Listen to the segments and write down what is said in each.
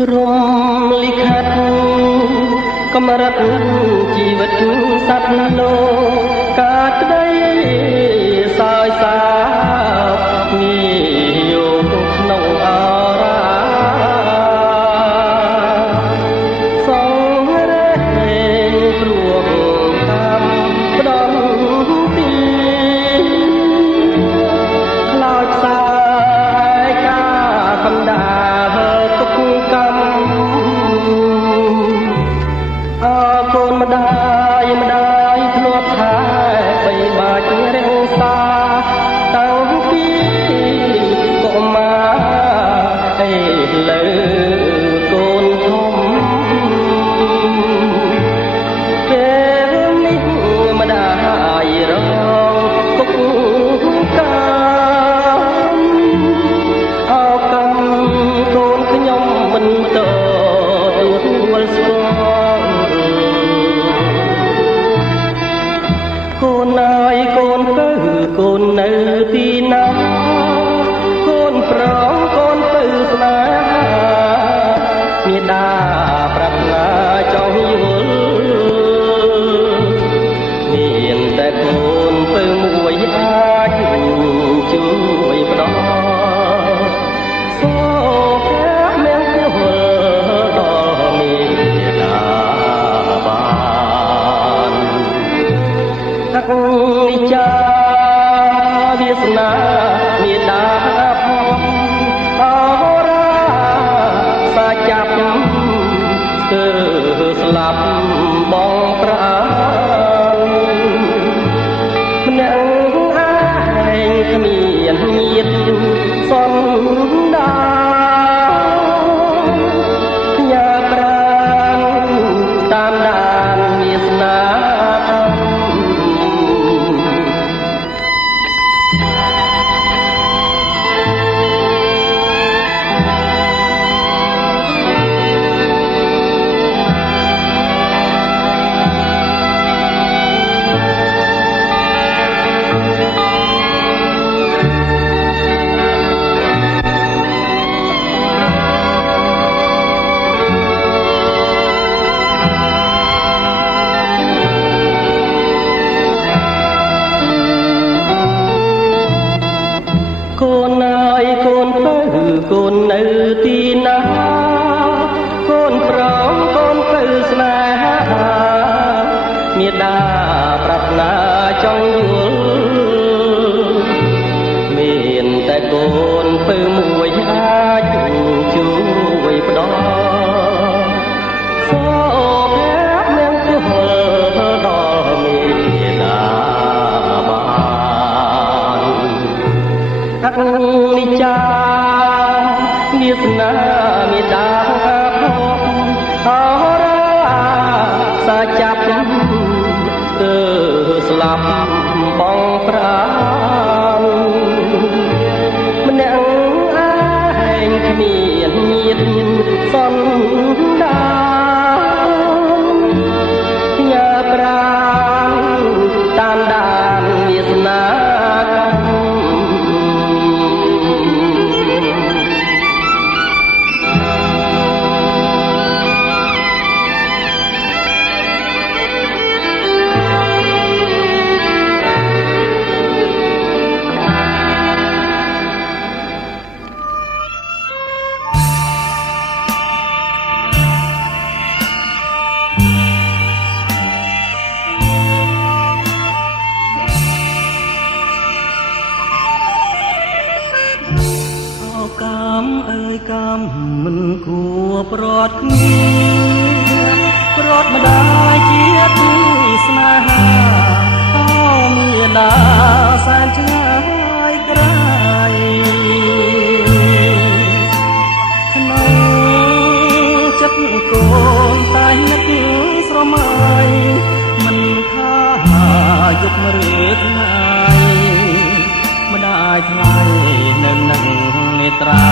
រំលិខិតកំរិតជីវិតសត្វលោកកាក្ដីសោយសាងាយកក្នុងអរាសងរែងព្រួងតាមផ្ដំទីខ្លោចខ្សាយការកំដាទុកកម្មកូនម្ដាយធ្លាប់ថែបីបាច់រក្សាតាំងពីកុមារឯលើកូនធំពេលនេះម្ដាយរងទុកកម្មអោកម្មកូនខ្ញុំមិនទទួលស្គាល់កូនអើយកូនទៅកូននៅទីណាកូនប្រងកូនទៅស្នេហាមាតាប្រាថ្នាចង់យល់មានតែកូនទៅមួយអាចជួយផ្ដោសូព្រះមានពលដល់មាតាបានអនិច្ចាវាសនាមេដាផងអរាសាចាប់គឺស្លាប់បងប្រាណម្នាក់ឯងគ្មានញាតិសន្តានញ៉ាប្រានតាមដានវាសនាកូនអើយកូនទៅកូននៅទីណាកូនប្រងកូនទៅស្នេហាមាតាប្រាថ្នាចង់យល់មានតែកូនទៅមួយអាចជួយផ្ដោសូព្រះមានពលដល់មាតាបានអនិច្ចាវាសនាមេដាផងអរាសាចាប់គឺស្លាប់បងប្រាណម្នាក់ឯងគ្មានញាតិសន្តានញ៉ាប្រានតាមដានវាសនាកម្មអើយកម្មមិនគួរប្រត់គ្នាប្រត់ម្ដាយជាតិស្នេហាអូមាតាសែនឆ្ងាយក្រៃក្នុងចិត្តកូនតែនឹកស្រមៃមិនថាយប់ឬថ្ងៃម្ដាយថ្លៃនៅនឹងនេត្រា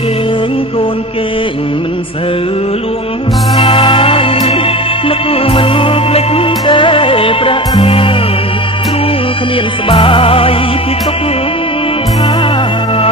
គេងកូនគេងមិនសូវលួងឡើយនឹកមិនភ្លេចទេព្រះអើយ គ្រូ គ្នាស្បាយពីទុកខាង អើយកូនអើយ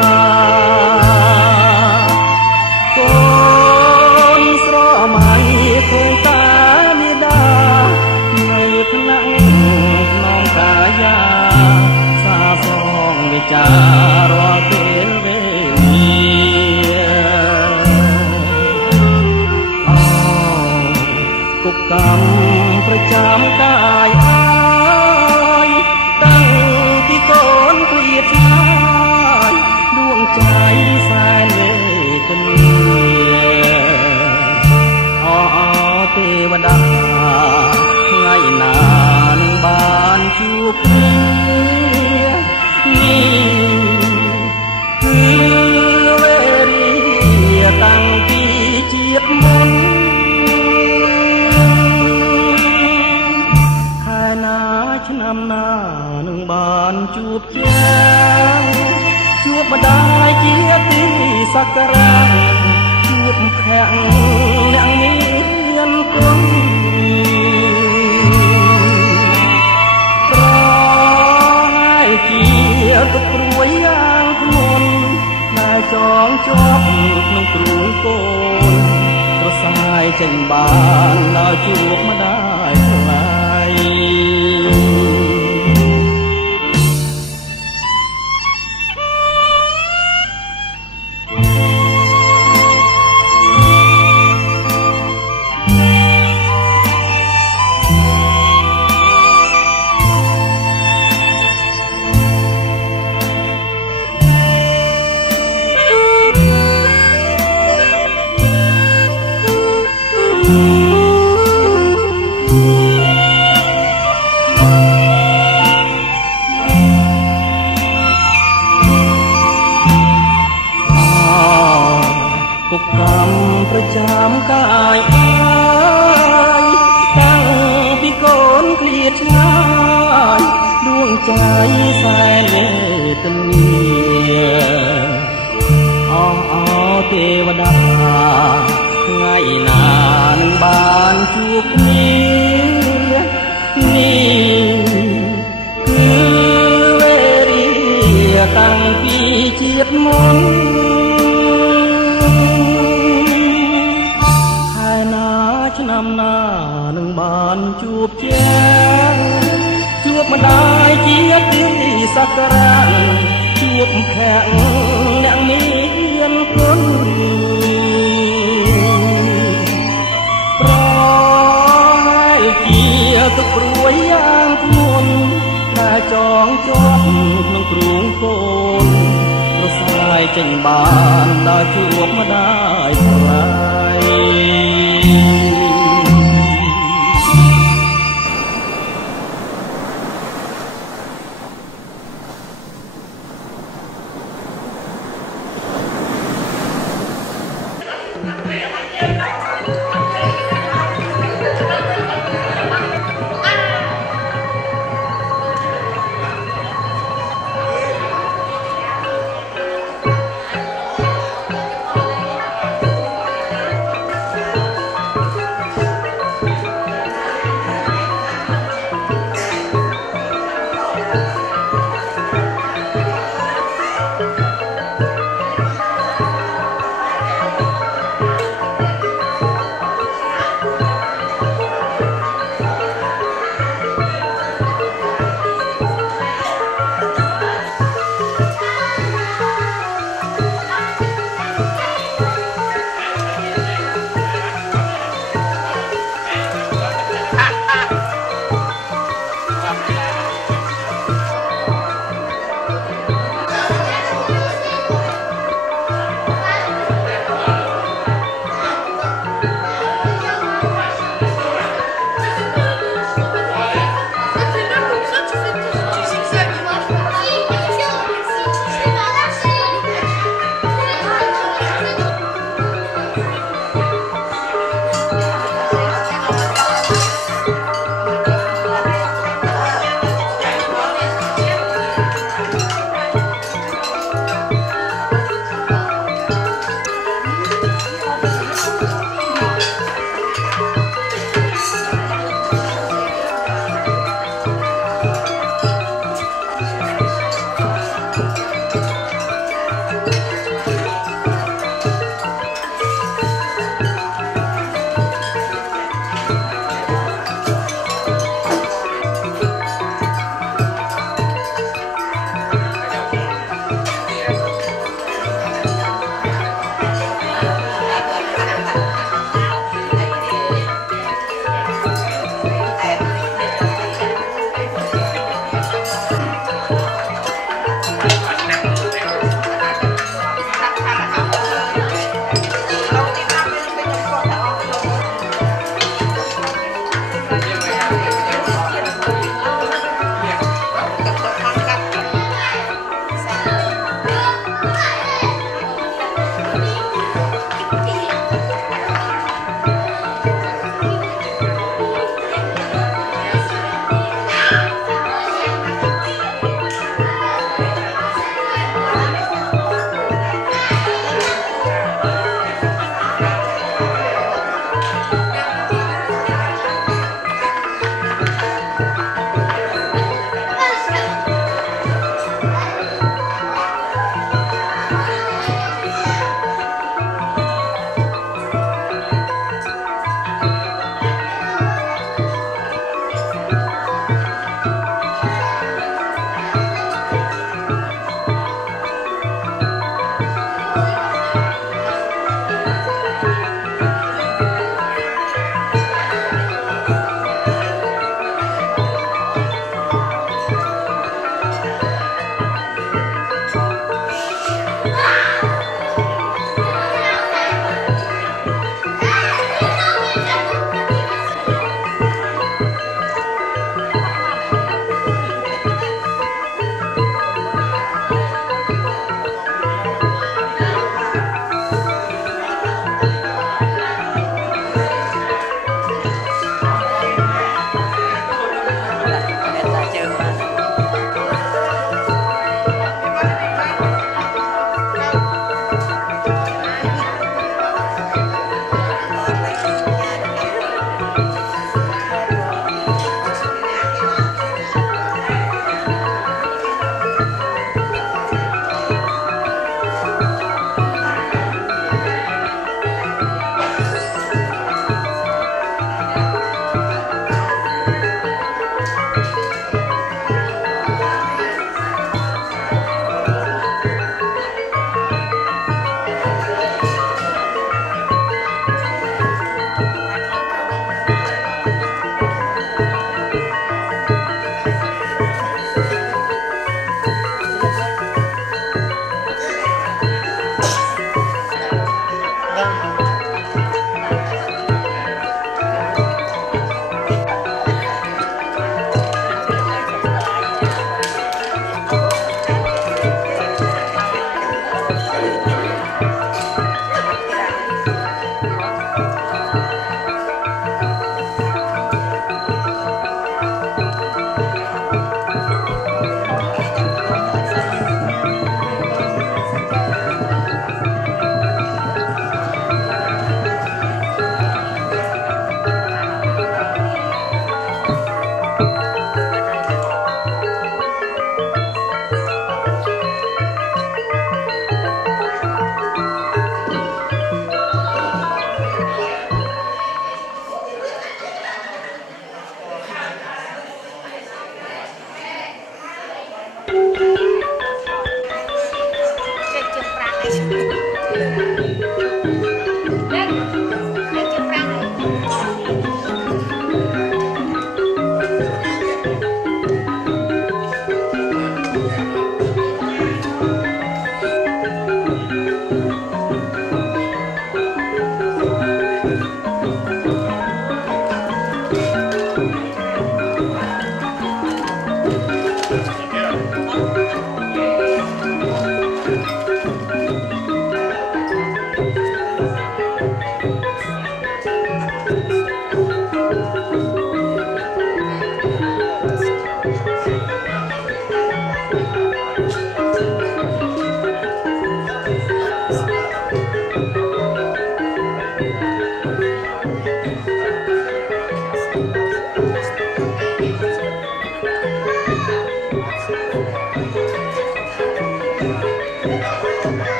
សក្ការៈជួបភ័ក្រអ្នកមានគុណប្រហើយជាទុកព្រួយយ៉ាងធ្ងន់ដែលចងជាប់ក្នុងទ្រូងកូនប្រសាយចេញបានដល់ជួបម្ដាយថ្លៃគុកកម្មប្រចាំកាយអាយតាំងពីកូនឃ្លាតឆ្ងាយដួងใจសែនវេទនាអោទេវតាថ្ងៃណានឹងបានជួបគ្នានេះគឺវេរាតាំងពីជាតិមុនឆ្នាំណានឹងបានជួបជាជួបម្ដាយជាទីសក្ការៈជួបភ័ក្រអ្នកមានគុណប្រហើយជាទុកព្រួយយ៉ាងធ្ងន់ដែលចងជាប់ក្នុងទ្រូងកូនប្រសាយចេញបានដល់ជួបម្ដាយថ្លៃ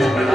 អ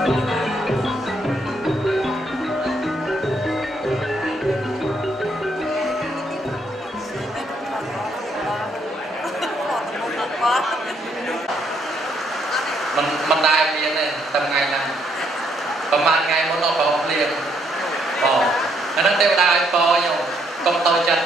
มันได้เรียนเลยทำไงนะประมาณไงมันเราก็เรียนอันนั้นเทวดาปออยู่กองโตจัด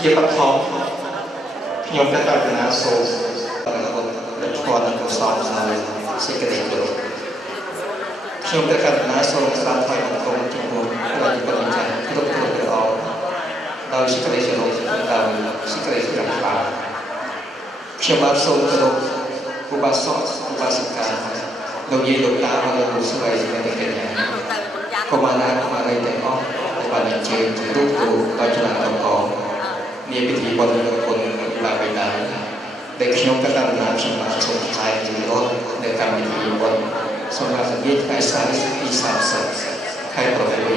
เกี่ยวกับท้องขยมเป็นการนาโซและทวนของสองสายสิกระดิ่งตัวขยมเป็นการนาโซสามไทยของกรมจุฬาเราอยู่บนใจทุกตัวเดียวเราสิกระดิ่งตัวเราสิกระดิ่งตัวเราขยมอาโซกระดกอุบาสกอุบาสิกาเราเยี่ยมตาเราสวยในเด็กเนี่ยก็มาหน้าก็มาอะไรแต่ก็ในบ้านเจอรูปตัวเราจะนั่งตรงกองมีพิธีบนคนลาไปได้เด็กน้องก็ตั้งน้ำสำหรับสงท้ายในรถในการพิธีบนสำหรับยึดไข่สายที่สามสิบไข่ประเวณี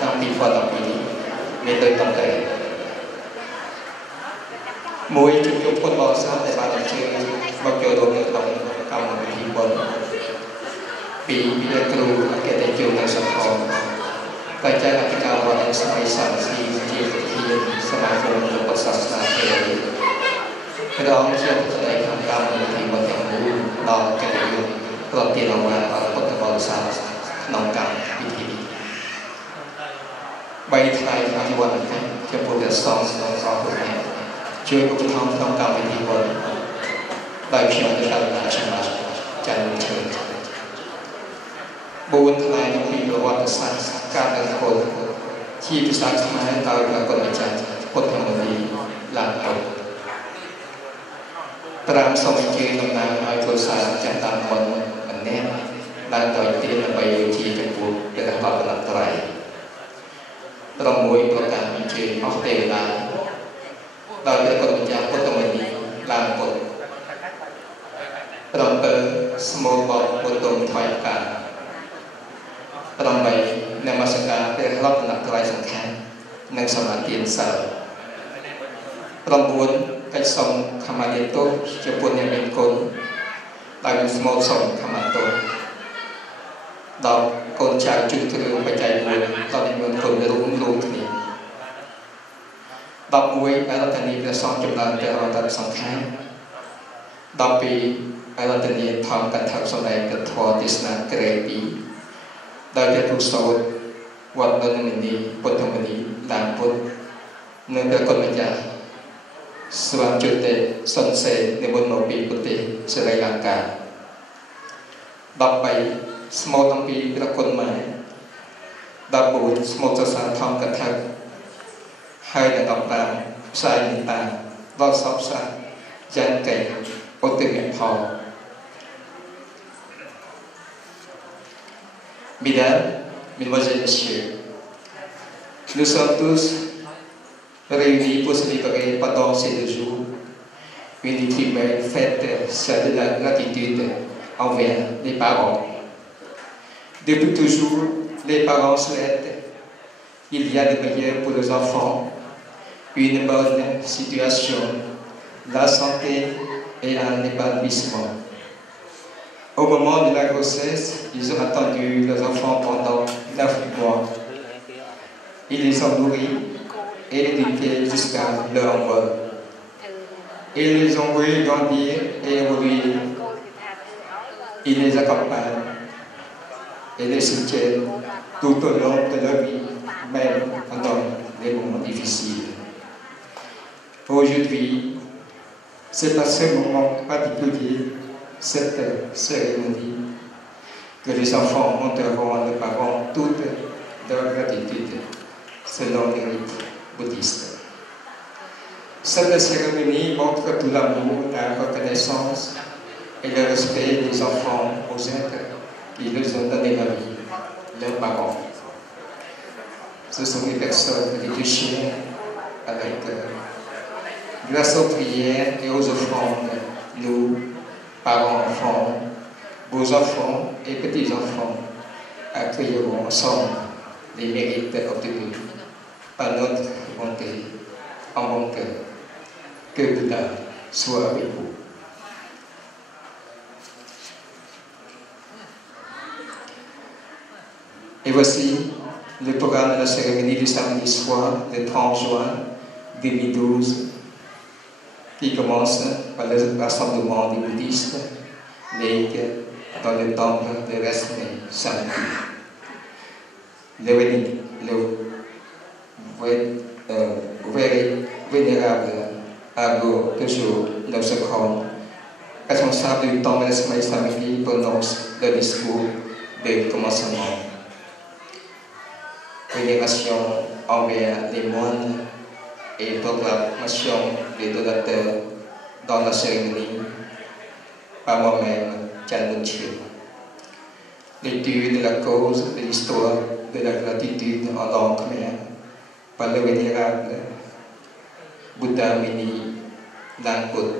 ตั้งปีฟอร์ดปีนี้ไม่ได้ตั้งใจมวยจุดยกคนบอลซ้ำในบ้านเชื่อมาเจอโดนในหลังกรรมพิธีบนปีวิทยากรูเกิดในจิวในสังคมกระจายกิจกรรมวันสมัยสามสี่ที่สมาคมอุปสรรคศาสตร์เทวีเราเชื่อในคำกรรมที่วันที่รู้เราแก่ยุ่งปลดตีเรามาปรากฏบริษัทน้องกรรมพิธีใบไทยที่วันนี้จะพูดถึงสองคนนี้ช่วยอุปถัมภ์น้องกรรมพิธีวันได้เพียงในการชนะจันทร์เชิญบุญทลายมีประวัติศาสตร์การเดินคนที่ภาษาไทยตายปรากฏในใจพุทธมณีหลังเอาตรามสมัยเจริญนานให้ตัวสารจันตามคนอันแน่ดังต่อยตีนไปที่เป็นบุญเป็นตอนหลังไตรตรมวยประการมีเจริญออกเตลาโดยเป็นคนในใจพุทธมณีหลังกดตรมเตอสมบูรณ์บทตรงถอยการตรมไปในมาสการเป็นรอบหนักไตรสำคัญในสมาธิสารตรมบุญไปส่งขมาเดียโตจะปุ่นยังเป็นคนได้เป็นสมอส่งขมาโตดอกคนชายจุดถือไปใจบุญตอนนี้มันคนจะรู้นี้ดอกมวยไอ้รัตนีจะส่งจุดนั้นเป็นเราตัดสำคัญดอกปีไอ้รัตนีทำการทำสมัยกระทอติสนาเกรปีได้เป็นผู้สอนวันนั้นนี้พุทธมณีหลังพุทธเนื่องจากคนไม่ยากสว่างจุดเด่นสนเสในบนโนปีพุทธิสลายลังกาดับไปสมอตังปีประคนใหม่ดับบุญสมอจะสานทองกระทักให้ในดับตามสายนิตาลอดซอบสานยันไก่โอติเมพอMesdames, Mesdemoiselles et Messieurs, nous sommes tous réunis pour célébrer pendant ces 2 jours une ultime fête, celle de la gratitude envers les parents. Depuis toujours, les parents souhaitent qu'il y a de meilleur pour les enfants, une bonne situation, la santé et un épanouissement. Au moment de la grossesse, ils ont attendu leurs enfants pendant 9 mois. Ils les ont nourris et éduqués jusqu'à leur envol. Ils les ont vus grandir et évoluer. Ils les accompagnent et les soutiennent tout au long de leur vie, même pendant les moments difficiles. Aujourd'hui, c'est à ce moment particulier, cette cérémonie, que les enfants montreront à leurs parents toute leur gratitude selon les rites bouddhistes. Cette cérémonie montre tout l'amour, la reconnaissance et le respect des enfants aux êtres qui leur ont donné la vie, leurs parents. Ce sont des personnes qui touchent avec Grâce aux prières et aux offrandes, nous, parents-enfants, beaux-enfants et petits-enfants, accueillerons ensemble les mérites obtenus par notre bonté en bon cœur. Que Bouddha soit avec vous. Et voici le programme de la cérémonie du samedi soir, le 30 juin 2012, qui commence par le rassemblement des bouddhistes, dans le temple de Resme samedi. Le vénérable Ago Tejo Nosokron, responsable du temple de Resme samedi, prononce le discours de commencement. Vénération envers les moines et proclamation des donateurs dans la cérémonie par moi-même, Chan Mun-Chil. L'étude de la cause de l'histoire de la gratitude en langue khmer par le vénérable Bouddha Mini Langput,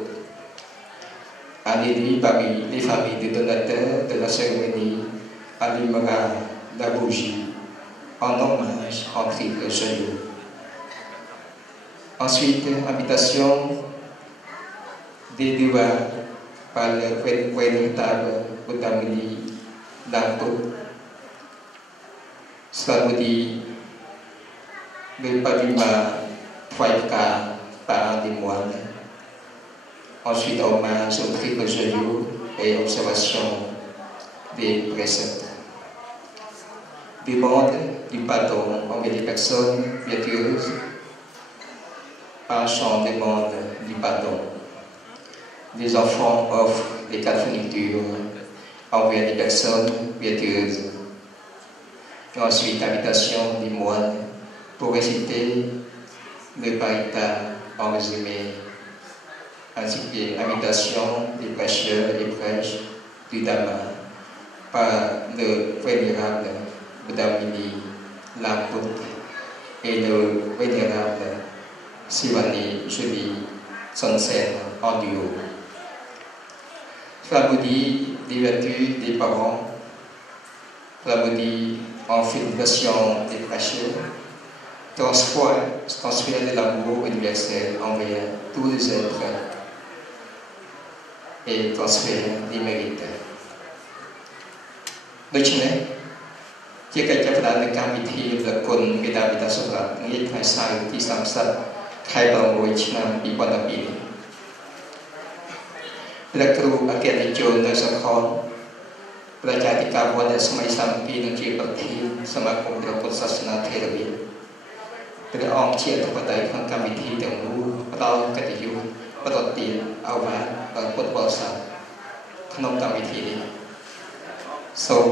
allumé parmi les familles des donateurs de la cérémonie, allumera la bougie en hommage en triple joyeux. Ensuite, invitation des devas par le véritable Bouddha Muni Langput. Cela vous dit le Pavima Phaika par un des moines. Ensuite, hommage au triple joyeux et observation des préceptes. Demande du pardon envers les personnes vertueuses. Un chant demande du pardon. Les enfants offrent des quatre fournitures envers les personnes vertueuses. Et ensuite, invitation des moines pour réciter le Parita en résumé, ainsi que l'invitation des prêcheurs et des prêches du Dhamma par le vénérable Bouddha Mini Langput et le vénérable Sivani Julie Sonsen en duo. Cela vous dit des vertus des parents, cela vous dit en félicitation des prêcheurs, transfert de l'amour universel envers tous les êtres et transfert des mérites. Dochine, chia cách chấp đàn được cam vị thi là quân Việt Nam ta sắp lập nghĩ thay saiที่30khai bảo ngồiឆ្នាំ2012ព្រះគ្រូអគ្គនាយកនៅសខនប្រជាអធិការវត្តស្មៃ32នឹងជាប្រធានសមាគមព្រះពុទ្ធសាសនាថេរវាទព្រះអង្គជាអធិបតីក្នុងកម្មវិធីទាំងមូលផ្ដល់កិត្តិយសប្រតិទិនអវ៉ាដល់ពុទ្ធបរិស័ទក្នុងកម្មវិធីនេះសូម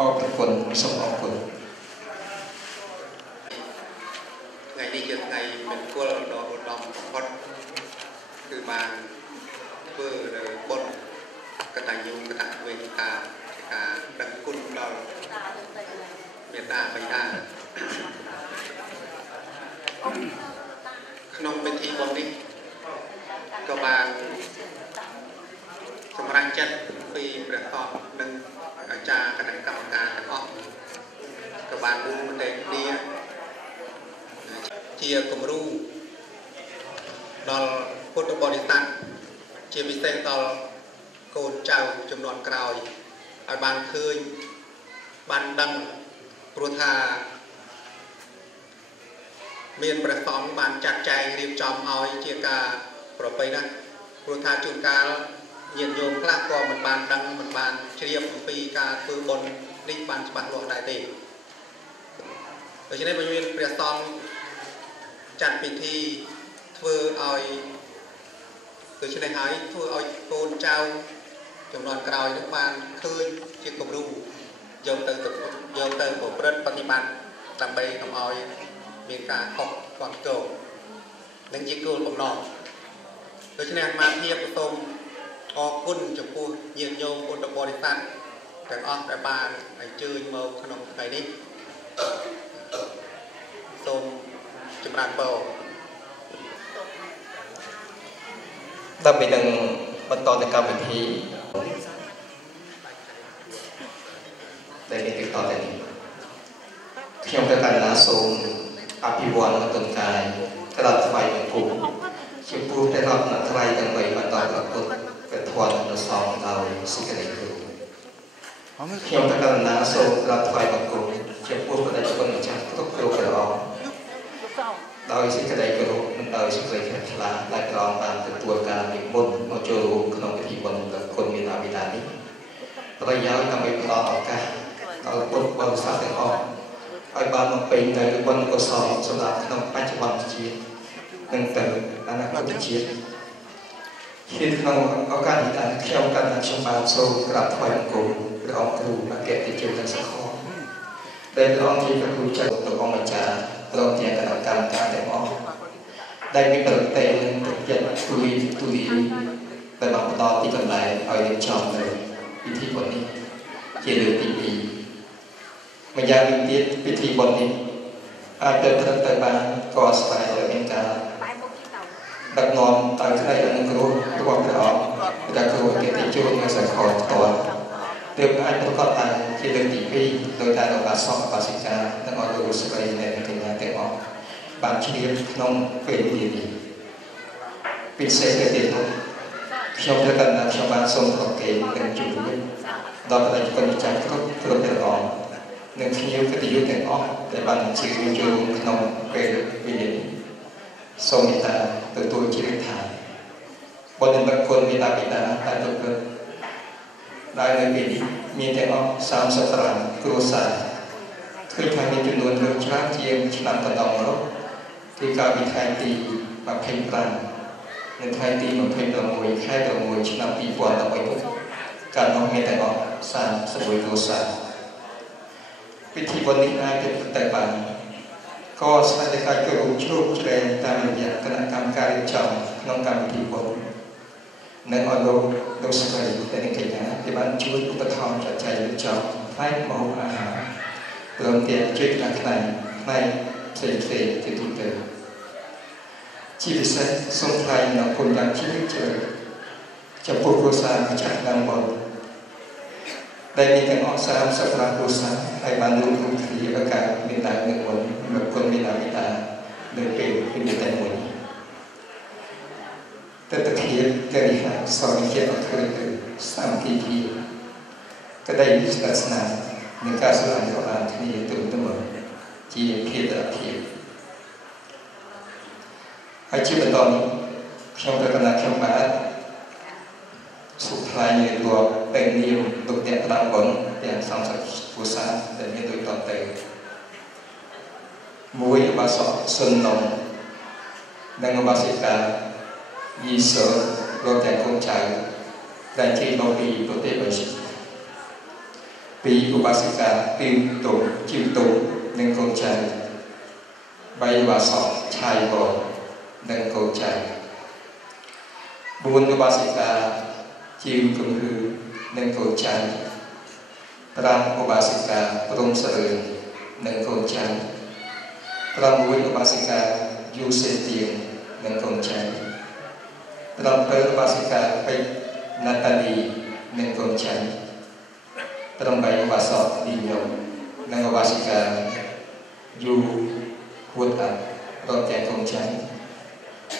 អរគុណសូមអរគុណថ្ងៃនេះជាថ្ងៃមង្គលដ៏ឧត្តមបំផុតគឺបានធ្វើនៅបុណ្យកតញ្ញូកតវេទិកាជាការដឹងគុណដល់មេត្តាបិតាក្នុងពិធីបុណ្យនេះក៏បានសម្រេចចិត្តពីព្រះធម៌និងអាចារ្យគណៈកម្មការទាំងអស់ក៏បានរួមប្រតិគ្នាជាគំរូដល់ពុទ្ធបរិស័ទជាពិសេសដល់កូនចៅចំនួនក្រោយឲ្យបានឃើញបានដឹងព្រោះថាមានព្រះសង្ឃបានចាត់ចែងរៀបចំឲ្យជាការប្រពៃណាស់ព្រោះថាជួនកាលញាតិញោមខ្លះក៏មិនបានដឹងមិនបានជ្រាបអំពីការធ្វើបុណ្យនេះបានច្បាស់លាស់ដែរទេដូច្នេះបើមានព្រះសង្ឃចាត់ពិធីធ្វើឲ្យដូច្នេះហើយធ្វើឲ្យកូនចៅចំនួនក្រោយនឹងបានឃើញជាគំរូយកទៅប្រព្រឹត្តបប្រតិបត្តិដើម្បីកុំឲ្យមានការខុសគាត់ទោសនឹងជាគោលបំណងដូច្នេះអាត្មាភាពសូមអរគុណចំពោះញាតិញោមពុទ្ធបរិស័ទទាំងអស់ដែលបានអញ្ជើញមកក្នុងថ្ងៃនេះសូមចម្រើនពរ ដើម្បីនឹងបន្តទៅកម្មវិធីដែលមានទីតទៅនេះខ្ញុំទៅកណ្ដាលសូមអភិវឌ្ឍតុនកាយក្រាបថ្វាយបង្គំជាពូតែរាប់ណាថ្លៃដើម្បីបន្តប្រកួតព្រះធម៌ដ៏សំដោយសេចក្តីគោរពខ្ញុំទៅកណ្ដាលសូមក្រាបថ្វាយបង្គំជាពូបដិជនម្ចាស់គ្រប់ព្រះអង្គដោយសេចក្តីគោរពនិងដោយសេចក្តីជ្រះថ្លាដែលព្រះអង្គបានទទួលការនិមន្តមកចូលរួមក្នុងពិធីបុណ្យដ៏គុណមានអាវិតានេះប្រយោជន៍ដើម្បីផ្ដល់ឱកាសដល់ពុទ្ធបរិស័ទទាំងអស់ឲ្យបានមកពេញនៅបុណ្យកុសលសម្រាប់ក្នុងបច្ចុប្បន្នជាតិនិងទៅអនាគតជាតិជាក្នុងឱកាសនេះដែរខ្ញុំបានសូមក្រាបថ្វាយបង្គំព្រះអង្គគ្រូអគ្គទេជនិងសង្ឃដែលព្រះអង្គជាព្រះគ្រូចៅព្រះអង្គម្ចាស់ព្រមទាំងគណៈកម្មការទាំងអស់ដែលមានប្រតិទិនចិត្តទូលដែលបានផ្ដល់ទីកន្លែងឲ្យរៀបចំនៅពិធីបុណ្យនេះជាលើកទី2ម្យ៉ាងវិញទៀតពិធីបុណ្យនេះអាចទៅត្រឹមទៅបានក៏ស្វែងរកមានការដឹកនាំតាមក្តីអនុគ្រោះរបស់ព្រះអង្គដែលគ្រូអគ្គទេជនិងសង្ឃផ្ទាល់ទើបអាចប្រកបតាមជាលើកទី2ដោយតែរបស់សង្ឃបាសិកានិងអរលោកស្រីនៃកញ្ញាទាំងអស់បានជ្រាបក្នុងពេលនេះពិសេសទៅទៀតខ្ញុំត្រូវការខ្ញុំបានសូមប្រកេននិងជំរាបដល់ប្រជាជនម្ចាស់គ្រប់ព្រះអង្គនិងភ្ញៀវកិត្តិយសទាំងអស់ដែលបានជឿចូលក្នុងពេលវេលានេះសូមមេត្តាទទួលជ្រាបថាបុណ្យបគុណមេត្តាបិតាដែលប្រព្រឹត្តដែលនៅពេលនេះមានទាំងអស់35គ្រួសារឃើញថាមានចំនួនច្រើនជាងឆ្នាំកន្លងមកគឺកាលពីថ្ងៃទី25និងថ្ងៃទី26ខែ6ឆ្នាំ2013កាលនោះមានទាំងអស់31គ្រួសារពិធីបុណ្យនេះអាចទៅបានក៏ស្វែងរកការចូលរួមជ្រោមជ្រែងតាមរយៈគណៈកម្មការរៀបចំក្នុងកម្មវិធីបុណ្យនិងអរលោកស្រីដែលកញ្ញាដែលបានជួយឧបត្ថម្ភចែកចាយរៀបចំផ្នែកម្ហូបអាហារព្រមទាំងជួយដល់ផ្នែកផ្សេងៗទូទៅជាពិសេសសូមថ្លែងអំណរគុណយ៉ាងជ្រាលជ្រៅចំពោះគ្រួសារម្ចាស់ដើមបុណ្យដែលមានទាំងអស់35គ្រួសារហើយបានរួមគ្នាឲ្យការមានដើមនឹងបុណ្យមកគុណមានអាវិតានៅពេលពីតែមួយតើតធៀបកិរិយាសរជាអធិរទៅសាមគ្គីភាពក្តីស្និទ្ធស្នាលនិងការស្រឡាញ់របស់គ្នាទៅទៅជាភាពតភាពហើយជាបន្តនេះខ្ញុំត្រូវកណាខ្ញុំបាទសុខថ្លៃរៀបរាប់ពេលនាមលោកអ្នកផ្ដល់បុណ្យទាំង30គ្រួសារដែលមានដូចតទៅមួយឧបាសកសុននំនិងឧបាសិកាយីសលោកទាំងកូនចៅដែលជាមកពីប្រទេសបរទេសពីឧបាសិកាពីតុជីវតុនិងកូនចៅ3ឧបាសកឆាយបរនិងកូនចៅ4ឧបាសិកាជីវកំហឺនិងកូនចៅ5ឧបាសិកាព្រំសរឿននិងកូនចៅ6ឧបាសិកាយូសេទៀងនិងកូនចៅ7ឧបាសិកាពេជ្រណាតាលីនិងកូនចៅ8ឧបាសកឌីញ៉ូនិងឧបាសិកាយូហួតអាព្រមទាំងកូនចៅ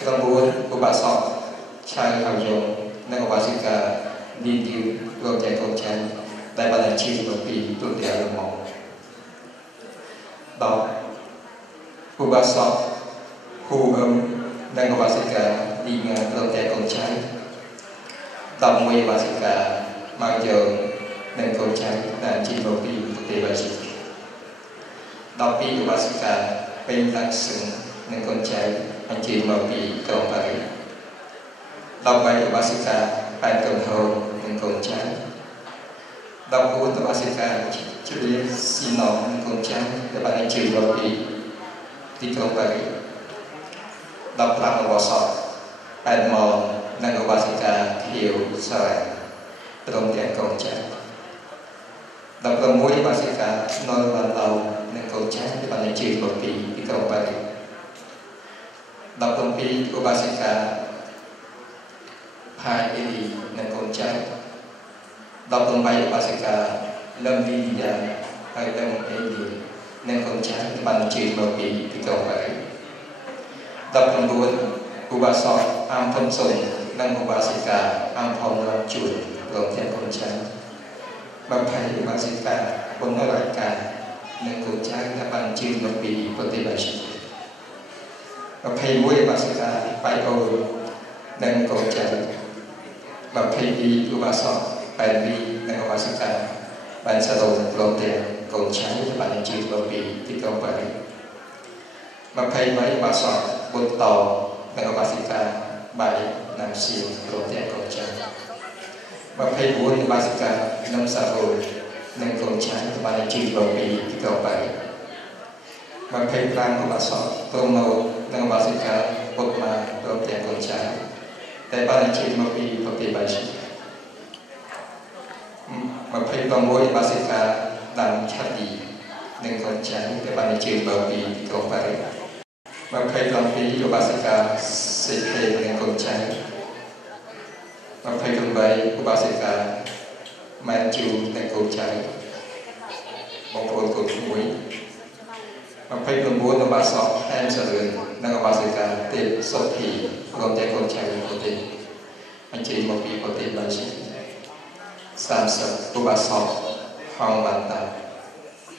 9ឧបាសកឆៅហៅយងនិងឧបាសិកាឌីឌីព្រមទាំងកូនចៅដែលបានជឿមកពីទូទាំងមក10ឧបាសកហ៊ូអឹមនិងឧបាសិកាឌីងាព្រមទាំងកូនចៅ11ឧបាសិកាម៉ៅយ៉ងនិងកូនចៅដែលជឿមកពីប្រទេសបរទេស12ឧបាសិកាពេញឡាក់សឹងនិងកូនចៅអញ្ជើញមកពីក្រុងប៉ារីស13ឧបាសិកាប៉ែនកំហូននិងកូនចៅ14ឧបាសិកាជ្រាស៊ីណូនិងកូនចៅដែលបានអញ្ជើញមកពីទីក្រុងប៉ារីស15ឧបាសកប៉ែនម៉ងនិងឧបាសិកាខៀវសារ៉ាព្រមទាំងកូនចៅ16ឧបាសិកាណុលបានឡៅនិងកូនចៅដែលបានអញ្ជើញមកពីទីក្រុងប៉ារីស17ឧបាសិកា hai đi nên con trai đọc tông bay bà sẽ cả lâm đi nhà hay lâm đi nên con trai bằng chỉ một bị thì cầu phải đọc tông buồn cụ bà sọ am thông sùng nên cụ bà sẽ cả am thông làm chuột gồm theo con trai bà phải bà sẽ cả con nói lại cả nên con trai là bằng chỉ một bị có thể bài sĩ bà phải mũi bà sẽ cả phải ô nên con trai bà phải đi cụ bà sọ bài đi nên cụ bà sẽ cả bạn sẽ gồm theo con trai là bạn chỉ một bị thì cầu phải bà phải mấy bà sọ bột tàu nên bà sẽ cả bài làm siêu gồm theo con trai bà phải muốn bà sẽ cả năm xã hội nên con trai là bạn chỉ một bị thì cầu phải bà phải làm của bà sọ tô màu nên bà sẽ cả bột mà gồm theo con traiแต่บ้านเชียงมาปีปฏิบัติมาเพลงตองโวยบาสิกาดังชัดดีหนึ่งคนใช้แต่บ้านเชียงมาปีตรงไปมาเพลงตองปีบาสิกาสิเพลงหนึ่งคนใช้มาเพลงตองใบบาสิกาแมนจูหนึ่งคนใช้บางคนคนมวยมาเพลงตองโวยบาสอบแอมเสด็จนักบาสิกาเตะสดทีรวมใจคนใช้คนเดียวanh chị một vị có tiền bài sĩ sản xuất của bà sọp hoàng bản tạo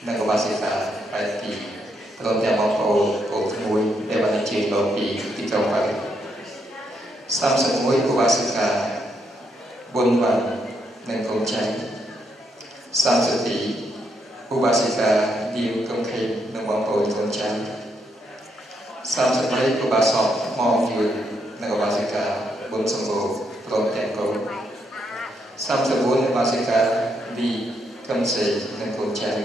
năng của bà sĩ ta bài tỷ rộn theo một cổ mùi để bà anh chị một vị thì trong bài sản xuất mùi của bà sĩ ta buôn vàng năng công cháy sản xuất tỷ của bà sĩ ta điều công khai năng bóng cổ công cháy sản xuất mùi của bà sọp mong dường năng của bà sĩ ta buôn sông bồ gồm theo cầu Sam sẽ bốn bà sẽ cả đi cầm sể nên con trai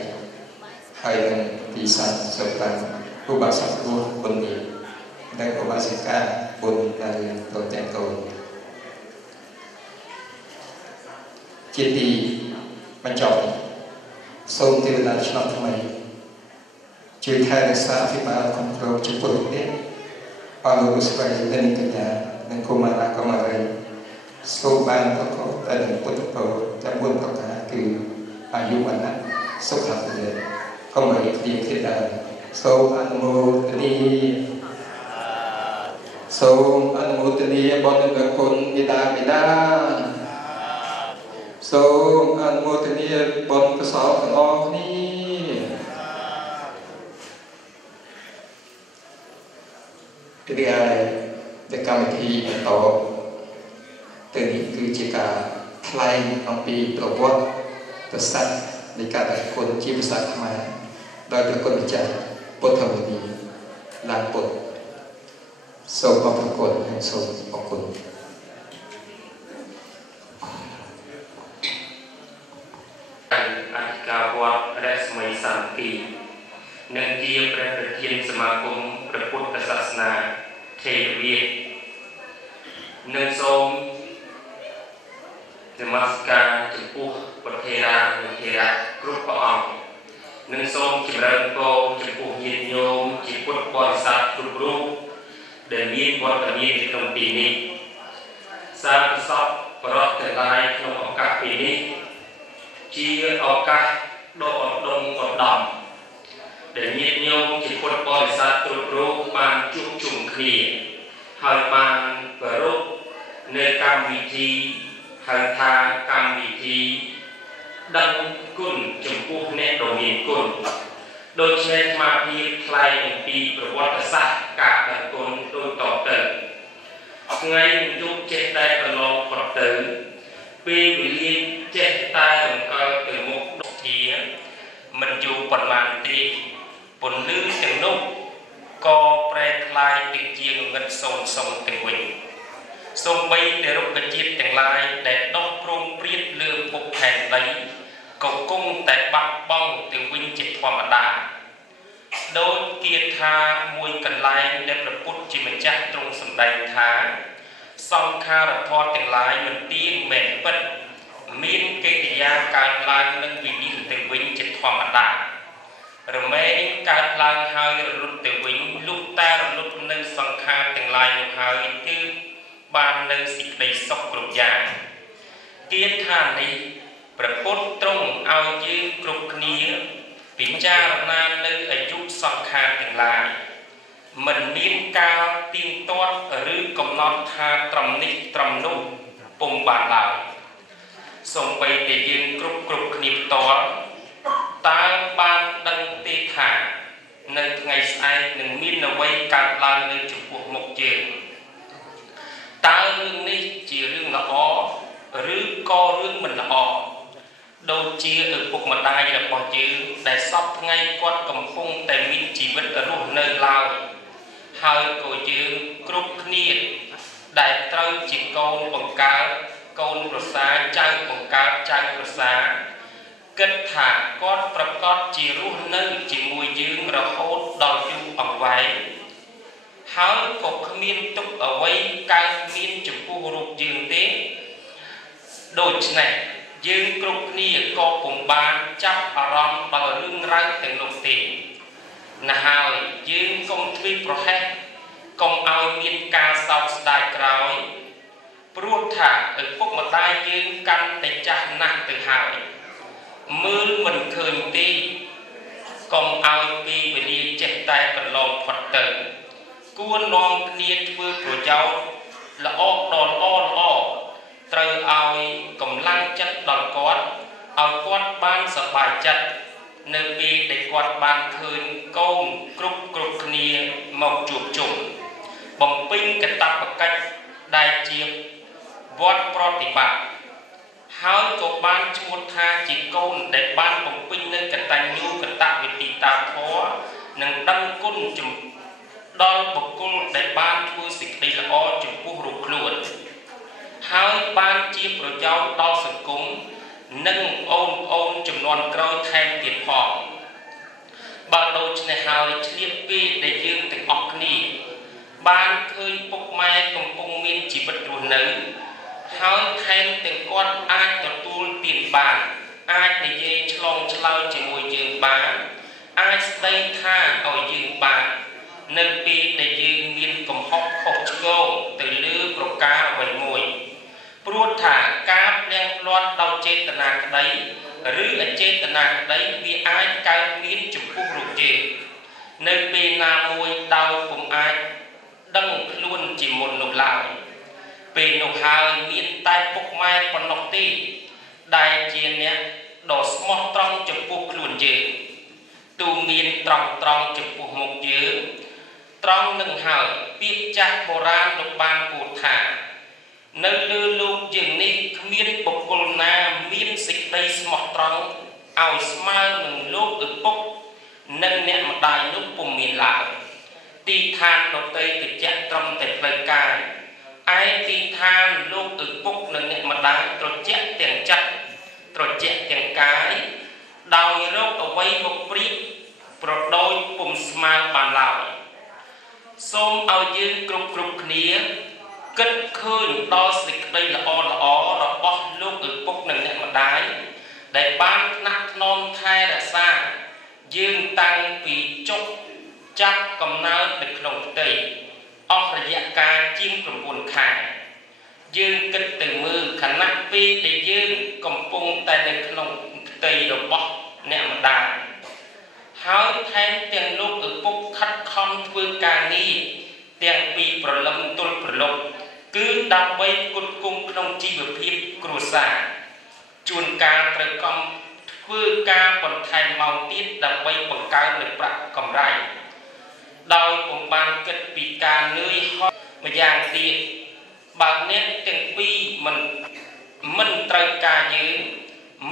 hai lần đi sẵn sập tăng của bà sắp bốn bốn nhị nên của bà sẽ cả bốn là gồm theo cầu chia đi bánh chọn xong thì là cho thằng màyជួយថែរក្សាអភិបាលគ្រប់គ្រងចំពោះនេះអរលោកស្រីនិងកញ្ញានិងកុមារាកុមារីសូមបានប្រកបតែនឹងពុទ្ធពរទាំង4ប្រការគឺអាយុវណ្ណៈសុខភាពកុំឲ្យគ្លៀងគ្លាតដែរសូមអនុមោទនាសូមអនុមោទនាបុណ្យព្រះគុណមេត្តាបិតាសូមអនុមោទនាបុណ្យកុសលទាំងអស់គ្នារីឯតែកម្មវិធីបន្តទៅនេះគឺជាការថ្លែងអំពីប្រវត្តិប្រសាទនៃការដែលគុណជាភាសាខ្មែរដោយព្រះគុណម្ចាស់ពុទ្ធវនីឡានពុទ្ធសូមអរគុណនិងសូមអរគុណអធិការវត្តរស្មីសាមគ្គីនិងជាព្រះប្រធានសមាគមព្រះពុទ្ធសាសនាថេរវាទនិងសូមនមស្ការចំពោះព្រះថេរានិងថេរៈគ្រប់ព្រះអង្គនិងសូមចម្រើនពរចំពោះញាតិញោមជាពុទ្ធបរិស័ទគ្រប់រូបដែលមានវត្តមាននៅក្នុងទីនេះសាធុសពបរិទ្ធទាំងឡាយក្នុងឱកាសពេលនេះជាឱកាសដ៏ឧត្តមឧត្តមដែលញាតិញោមជាពុទ្ធបរិស័ទគ្រប់រូបបានជួបជុំគ្នាហើយបានប្រារព្ធនៅកម្មវិធីហៅថាកម្មវិធីដឹងគុណចំពោះអ្នកដ៏មានគុណដូច្នេះស្មារតីថ្លែងអំពីប្រវត្តិសាស្ត្រការដឹងគុណដូចតទៅថ្ងៃយប់ចេះតែកន្លងផុតទៅពេលវេលាចេះតែរំកិលទៅមុខដូចជាមិនយូរប៉ុន្មានទេពន្លឺទាំងនោះក៏ប្រែក្លាយទៅជាងងឹតសូន្យសូន្យទៅវិញសូម្បីតែរុក្ខជាតិទាំងឡាយដែលដុះព្រមព្រៀបលើភពផែនដីក៏គង់តែបាត់បង់ទៅវិញជាធម្មតាដោយគាថាមួយកន្លែងដែលព្រះពុទ្ធជាម្ចាស់ទ្រង់សម្ដែងថាសង្ខារធម៌ទាំងឡាយមិនទៀងមែនពិតមានកិរិយាកើតឡើងនិងវិនិច្ឆ័យទៅវិញជាធម្មតារមែងកើតឡើងហើយរលត់ទៅវិញលុះតែរលត់នៅសង្ខារទាំងឡាយនោះហើយគឺ ban nơi xịt đầy sốc cục dài kiến than nàyประពុតត្រង់ឲ្យយើងគ្រប់គ្នាពិចារណានៅអាយុសង្ខារទាំងឡាយមិនមានការទៀងទាត់ឬកំណត់ថាត្រឹមនេះត្រឹមនោះពុំបានឡើយសូម្បីតែយើងគ្រប់គ្នាផ្ទាល់តើបានដឹងទេថានៅថ្ងៃស្អែកនឹងមានអ្វីកើតឡើងនៅចំពោះមុខយើងតើរឿងនេះជារឿងល្អឬក៏រឿងមិនល្អដូចជាឪពុកម្ដាយរបស់យើងដែលសពថ្ងៃគាត់កំពុងតែមានជីវិតរស់នៅឡើយហើយក៏យើងគ្រប់គ្នាដែលត្រូវជាកូនបង្កើតកូនប្រសាចៅបង្កើតចៅប្រសាគិតថាគាត់ប្រកាសជារស់នៅជាមួយយើងរហូតដល់យូរអង្វែងហើយក៏គ្មានទុកអ្វីកើតមានចំពោះរូបយើងទេដូច្នេះយើងគ្រប់គ្នាក៏ពុំបានចាប់អារម្មណ៍ដល់រឿងរ៉ាវទាំងនោះទេណាហើយយើងកុំធ្វេសប្រហែសកុំឲ្យមានការសោកស្ដាយក្រោយព្រោះថាឪពុកម្ដាយយើងកាន់តែចាស់ណាស់ទៅហើយមើលមិនឃើញទេកុំឲ្យពេលវេលាចេះតែកន្លងផុតទៅគួរនាំគ្នាធ្វើប្រយោជន៍ល្អដល់ល្អត្រូវឲ្យកម្លាំងចិត្តដល់គាត់ឲ្យគាត់បានសប្បាយចិត្តនៅពេលដែលគាត់បានឃើញកូនគ្រប់គ្នាមកជួបជុំបំពេញកាតព្វកិច្ចដែលជាវត្តប្រតិបត្តិហើយក៏បានឈ្មោះថាជាកូនដែលបានបំពេញនៅកតញ្ញូកតវេទិតាធម៌និងដឹងគុណដល់បុគ្គលដែលបានធ្វើសេចក្តីល្អចំពោះរូបខ្លួនហើយបានជាប្រយោជន៍ដល់សង្គមនិងអូនចំនួនក្រោយថែមទៀតផងបើដូច្នេះហើយឆ្លៀតពេលដែលយើងទាំងអស់គ្នាបានឃើញពុកម៉ែកំពុងមានជីវិតរស់នៅហើយថែមទាំងគាត់អាចទទួលទានបានអាចនិយាយឆ្លងឆ្លើយជាមួយយើងបានអាចស្ដីថាឲ្យយើងបាននៅពេលដែលយើងមានកំហុសខុសឆ្គងទៅលើប្រការអ្វីមួយព្រោះថាការភ្លាំងភ្លាត់ដោយចេតនាក្តីឬអចេតនាក្តីវាអាចកើតមានចំពោះរូបយើងនៅពេលណាមួយដោយពុំអាចដឹងខ្លួនជាមុននោះឡើយពេលនោះហើយមានតែពុកម៉ែប៉ុណ្ណោះទេដែលជាអ្នកដ៏ស្មោះត្រង់ចំពោះខ្លួនយើងទូមានត្រង់ចំពោះមុខយើងត្រង់នឹងហើយពាក្យចាស់បុរាណលោកបានពោលថានៅលើលោកយើងនេះគ្មានបុគ្គលណាមានសេចក្តីស្មោះត្រង់ឲ្យស្មើនឹងលោកឪពុកនិងអ្នកម្ដាយនោះពុំមានឡើយទីឋានដទៃតិចត្រឹមតែផ្លូវកាយឯទីឋានលោកឪពុកនិងអ្នកម្ដាយត្រជាក់ទាំងចិត្តត្រជាក់ទាំងកាយដោយរកអ្វីមកប្រៀបប្រដូចពុំស្មើបានឡើយសូមឲ្យយើងគ្រប់គ្នាគិតឃើញដល់សេចក្តីល្អរបស់លោកឪពុកនិងអ្នកម្ដាយដែលបានថ្នាក់ថ្នមថែរក្សាយើងតាំងពីចុះចាប់កំណើតនៅក្នុងផ្ទៃអស់រយៈកាលជាង9ខែយើងគិតទៅមើលខណៈពេលដែលយើងកំពុងតែនៅក្នុងផ្ទៃរបស់អ្នកម្ដាយហើយថែមទាំងលោកឪពុកខិតខំធ្វើការងារទាំងពីព្រលឹមទល់ព្រលប់គឺដើម្បីផ្គត់ផ្គង់ក្នុងជីវភាពគ្រួសារជួនកាលត្រូវកំធ្វើការបន្ថែមម៉ោងទៀតដើម្បីបង្កើននូវប្រាក់កម្រៃដោយពុំបានគិតពីការនឿយហត់ម្យ៉ាងទៀតបើអ្នកទាំងពីរមិនត្រូវការយើង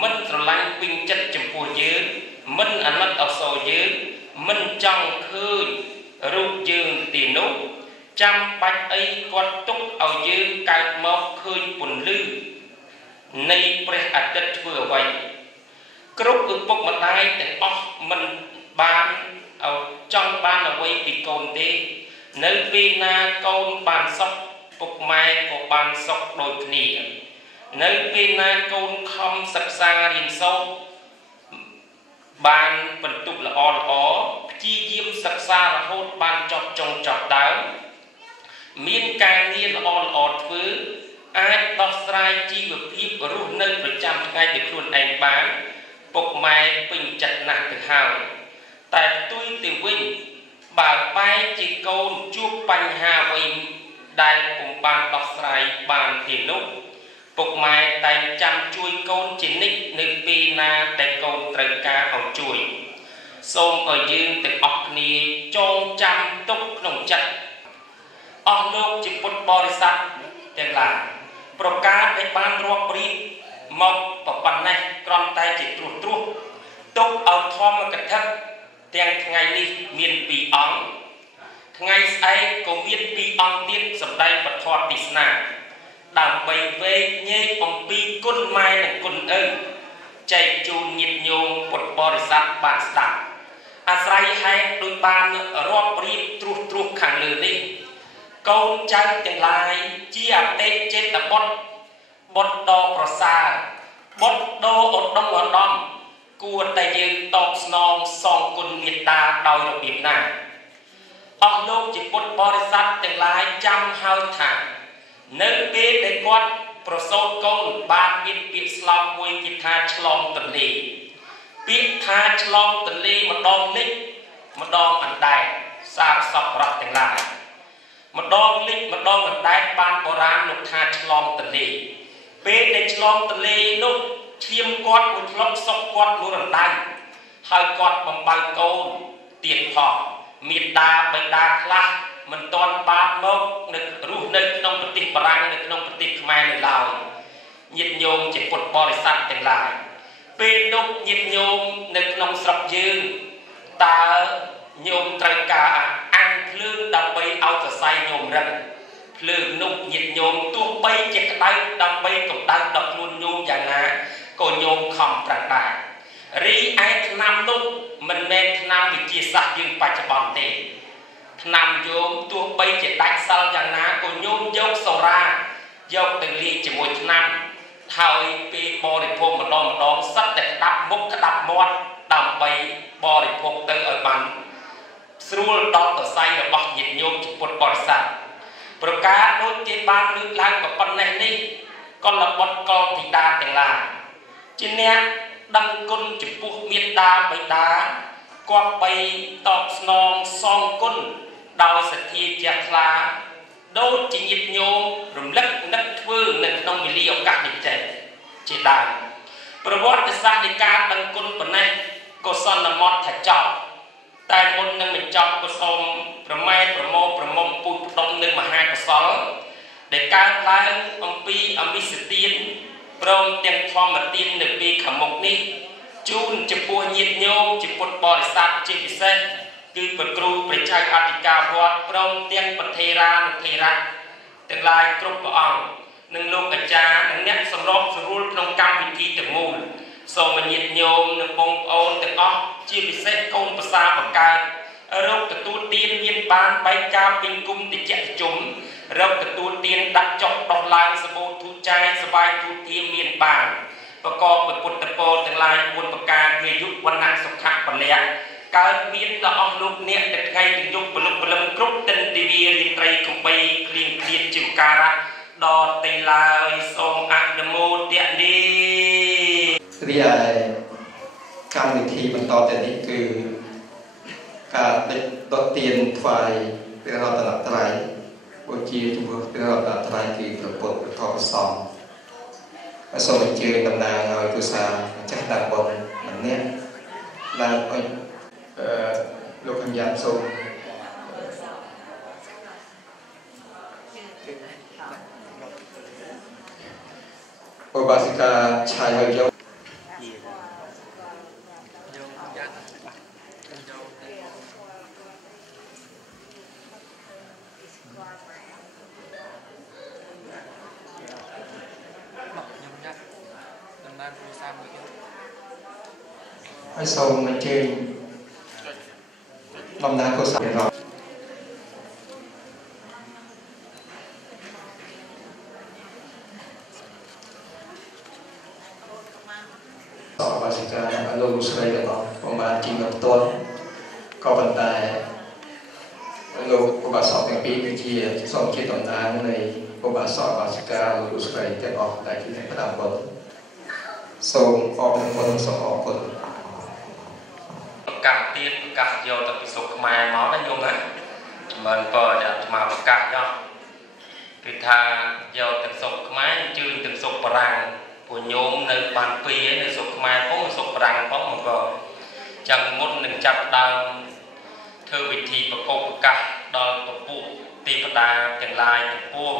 មិនស្រឡាញ់ពេញចិត្តចំពោះយើងមិនអាណិតអាសូរយើងមិនចង់ឃើញរូបយើងទីនោះចាំបាច់អីគាត់ទុកឲ្យយើងកើតមកឃើញពន្លឺនៃព្រះអាទិត្យធ្វើអ្វីគ្រប់ឪពុកម្ដាយទាំងអស់មិនបានចង់បានអ្វីពីកូនទេនៅពេលណាកូនបានសុខពុកម៉ែក៏បានសុខដូចគ្នានៅពេលណាកូនខំសិក្សារៀនសូត្របានបន្ទុកល្អព្យាយាមសិក្សារហូតបានចប់ចុងចប់ដើម មានការងារល្អធ្វើអាចដោះស្រាយជីវភាពរស់នៅប្រចាំថ្ងៃដោយខ្លួនឯងបានពុកម៉ែពេញចិត្តណាស់ទៅហើយតែផ្ទុយទៅវិញបើបែរជាកូនជួបបញ្ហាអ្វីដែលពុំបានដោះស្រាយបានទេនោះពុកម៉ែតែងចាំជួយកូនជានិច្ចនៅពេលណាដែលកូនត្រូវការឲ្យជួយសូមឲ្យយើងទាំងអស់គ្នាចងចាំទុកក្នុងចិត្តអស់លោកជាពុទ្ធបរិស័ទទាំងឡាយប្រការដែលបានរាប់រៀបមកប៉ុណ្ណេះគ្រាន់តែជាត្រួសត្រាសទុកឲ្យធម្មកថាទាំងថ្ងៃនេះមាន2អង្គថ្ងៃស្អែកក៏មាន2អង្គទៀតសម្ដែងពធទេសនាដើម្បីវែកញែកអំពីគុណម៉ែនិងគុណឪចែកជូនញាតិញោមពុទ្ធបរិស័ទបានស្ដាប់អាស្រ័យហេតុដោយបានរាប់រៀបត្រួសត្រាសខាងលើនេះកូនចៅទាំងឡាយជាអតិចេតបុត្របុត្រដ៏ប្រសើរបុត្រដ៏ឧត្តមឧត្តមគួរតែយើងតបស្នងសងគុណមេត្តាដោយរបៀបណាអស់លោកជាពុទ្ធបរិស័ទទាំងឡាយចាំហើយថានៅពេលដែលគាត់ប្រសូតកូនបានមានពាក្យស្លោកមួយគេថាឆ្លងទន្លេពាក្យថាឆ្លងទន្លេម្ដងលិចម្ដងអណ្ដែតសារសពរៈទាំងឡាយម្ដងលិចម្ដងអណ្ដែតបានបុរាណលោកថាឆ្លងទន្លេពេលដែលឆ្លងទន្លេនោះឈាមគាត់មួយធ្លុកសុកគាត់មួយរណ្ដៅហើយគាត់បំបើកូនទៀតផងមេត្តាបិតាខ្លះមិនទាន់បានមកនៅរស់នៅក្នុងប្រទេសបារាំងនៅក្នុងប្រទេសខ្មែរនៅឡើយញាតិញោមជាពុទ្ធបរិស័ទទាំងឡាយពេលនោះញាតិញោមនៅក្នុងស្រុកយើងតើញោមត្រូវការអាំងភ្លើងដើម្បីឲ្យសរសៃញោមរឹងភ្លើងនោះញាតិញោមទោះបីជាក្តៅដើម្បីកម្ដៅដល់ខ្លួនញោមយ៉ាងណាក៏ញោមខំប្រឹងដែររីឯឆ្នាំនោះមិនមែនឆ្នាំវិទ្យាសាស្ត្រយើងបច្ចុប្បន្នទេឆ្នាំញោមទោះបីជាដាច់សិលយ៉ាងណាក៏ញោមយកសូរ៉ាយកទៅលាយជាមួយឆ្នាំហើយពេលបរិភោគម្ដងសិតតែក្តាប់មុខក្តាប់មាត់ដើម្បីបរិភោគទៅឲ្យបានស្រួលដល់សរសៃរបស់ញាតិញោមជាពុទ្ធបរិស័ទប្រការដូចគេបានលើកឡើងប៉ុណ្ណេះនេះកលបុត្រកលធីតាទាំងឡាយជាអ្នកដឹងគុណចំពោះមេត្តាបិតាគប្បីតបស្នងសងគុណដោយសទ្ធាជ្រះថ្លាដូចជាញាតិញោមរំលឹកនឹកធ្វើនៅក្នុងវេលាឱកាសនេះចេះជាដើមប្រវត្តិសាស្ត្រនៃការដឹងគុណប៉ុណ្ណេះក៏សន្មត់ថាចប់តែមុននឹងបញ្ចប់ក៏សូមប្រម៉ែប្រមោប្រមុំពូជផ្ដុំនៅមហាកុសលដែលកើតឡើងអំពីអមិសទានព្រមទាំងធម្មទាននៅពេលខាងមុខនេះជូនចំពោះញាតិញោមជាពុទ្ធបរិស័ទជាពិសេសគឺព្រះគ្រូព្រះចៅអធិការវត្តព្រមទាំងប្រធេរានុធេរៈទាំងឡាយគ្រប់ព្រះអង្គនិងលោកអាចារ្យនិងអ្នកសម្របសម្រួលក្នុងកម្មវិធីទាំងមូលសូមញាតិញោមនិងបងប្អូនទាំងអស់ជាពិសេសកូនប្រសាបង្កើតរកទទួលទានមានបានបែកការពេញគុំតិចជុំរកទទួលទានដាក់ចុះដោះឡើងសបោទូចាយសបាយទូទាមានបានប្រកបដោយពុទ្ធពរទាំងឡាយ4ប្រការគឺយុវណ្ណៈសុខៈពលៈកើតមានដល់អស់លោកអ្នកតែថ្ងៃទាំងយប់ពលឹកពលឹមគ្រប់ទិនទិវារាត្រីកំបីគ្លៀងគ្លៀនជាការៈដល់ទីឡើយសូមអនុមោទនារីឯកម្មវិធីបន្តទៅនេះគឺការដុតទៀនថ្វាយព្រះរតនត្រ័យបូជាចំពោះព្រះរតនត្រ័យគឺព្រះពុទ្ធព្រះធម៌ព្រះសង្ឃហើយសូមអញ្ជើញតំណាងឲ្យទូសាម្ចាស់ដើមបុណ្យម្នាក់ឡើងអុញលោកកញ្ញាសូមឧបាសិកាឆាយហើយយកហើយសូមអញ្ជើញតំណាងកុសលរបស់សបាសិកាលោកស្រីរបស់ប្រមាណជាងផ្ទាល់ក៏ប៉ុន្តែ លោកឧបាសកទាំងពីរគឺជាសូមជាតំណាងនៃឧបាសកបាសិកាលោកស្រីទាំងអស់ដែលជាអ្នកផ្ដាំបុណ្យសូមអរគុណសូមអរគុណប្រកាសទៀតប្រកាសយកទៅពីសុខខ្មែរមកណាញោមណាមិនបើអាត្មាប្រកាសចោះគឺថាយកទៅសុខខ្មែរជឿទៅសុខបារាំងពួកញោមនៅបានពីរនៅសុខខ្មែរផងសុខបារាំងផងមកក៏ចាំមុននឹងចាប់ដើមធ្វើវិធីប្រកបប្រកាសដល់ពពួកទេវតាទាំងឡាយទាំងពួង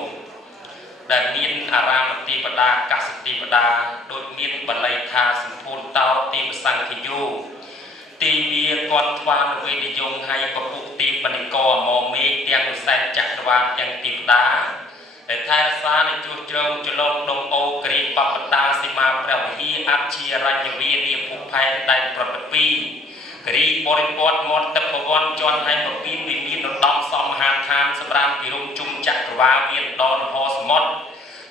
ដែលមានអារាមទេវតាកសិទេវតាដូចមានបល័យថាសម្ពុនតោទេវសង្ឃយោទីវាគាត់ថ្វានវេទយងឲ្យពពួកទេពនិកអមមេទាំងឧសែនចក្រវាលទាំងទេវតាដែលថែរក្សានៅជួសជ្រៅចលងដងអូក្រីបបតាសីមាព្រះវិហារអព្យារញ្ញវានីភពផែនដែនប្រតិពីគ្រីបរិពតមត់ទឹកប្រវត្តិជន់ឲ្យពពីវិមានដណ្ដំសមមហាឋានសម្រាប់ពិរុំជុំចក្រវាលមានដនហោសមុទ្រ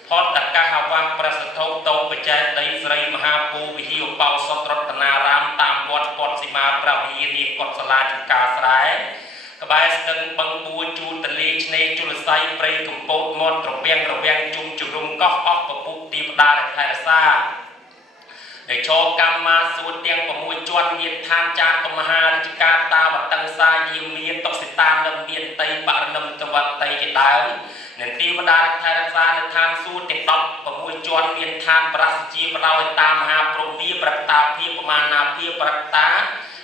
ផតតកាហវាំប្រសិទ្ធោតោបច្ច័យដីស្រីមហាពូវិហារបោសត្រតនារាមតាមវត្តគាត់សីមាព្រះវិហារនេះគាត់សាលាចង្ការស្រែក្បែរស្ទឹងបឹងបួជួទលេឆ្នេរជលស័យព្រៃកំពតមាត់ត្រពាំងរវាំងជុំជំរុំកោះអស់ពពុះទីផ្ដារថែរសាដែលចូលកម្មមាសួតទាំង6ជាន់មានឋានចាតមហារាជការតាវតង្សាយាមានតុសិតានឹងមានតីបរណមតវតីជាដើមនិងទីផ្ដារថែរសានៅឋានសួតទាំង16ជាន់មានឋានប្រសិទ្ធជាបដោយតាមមហាព្រហ្មាប្រតាភិប្រមាណាភិប្រតា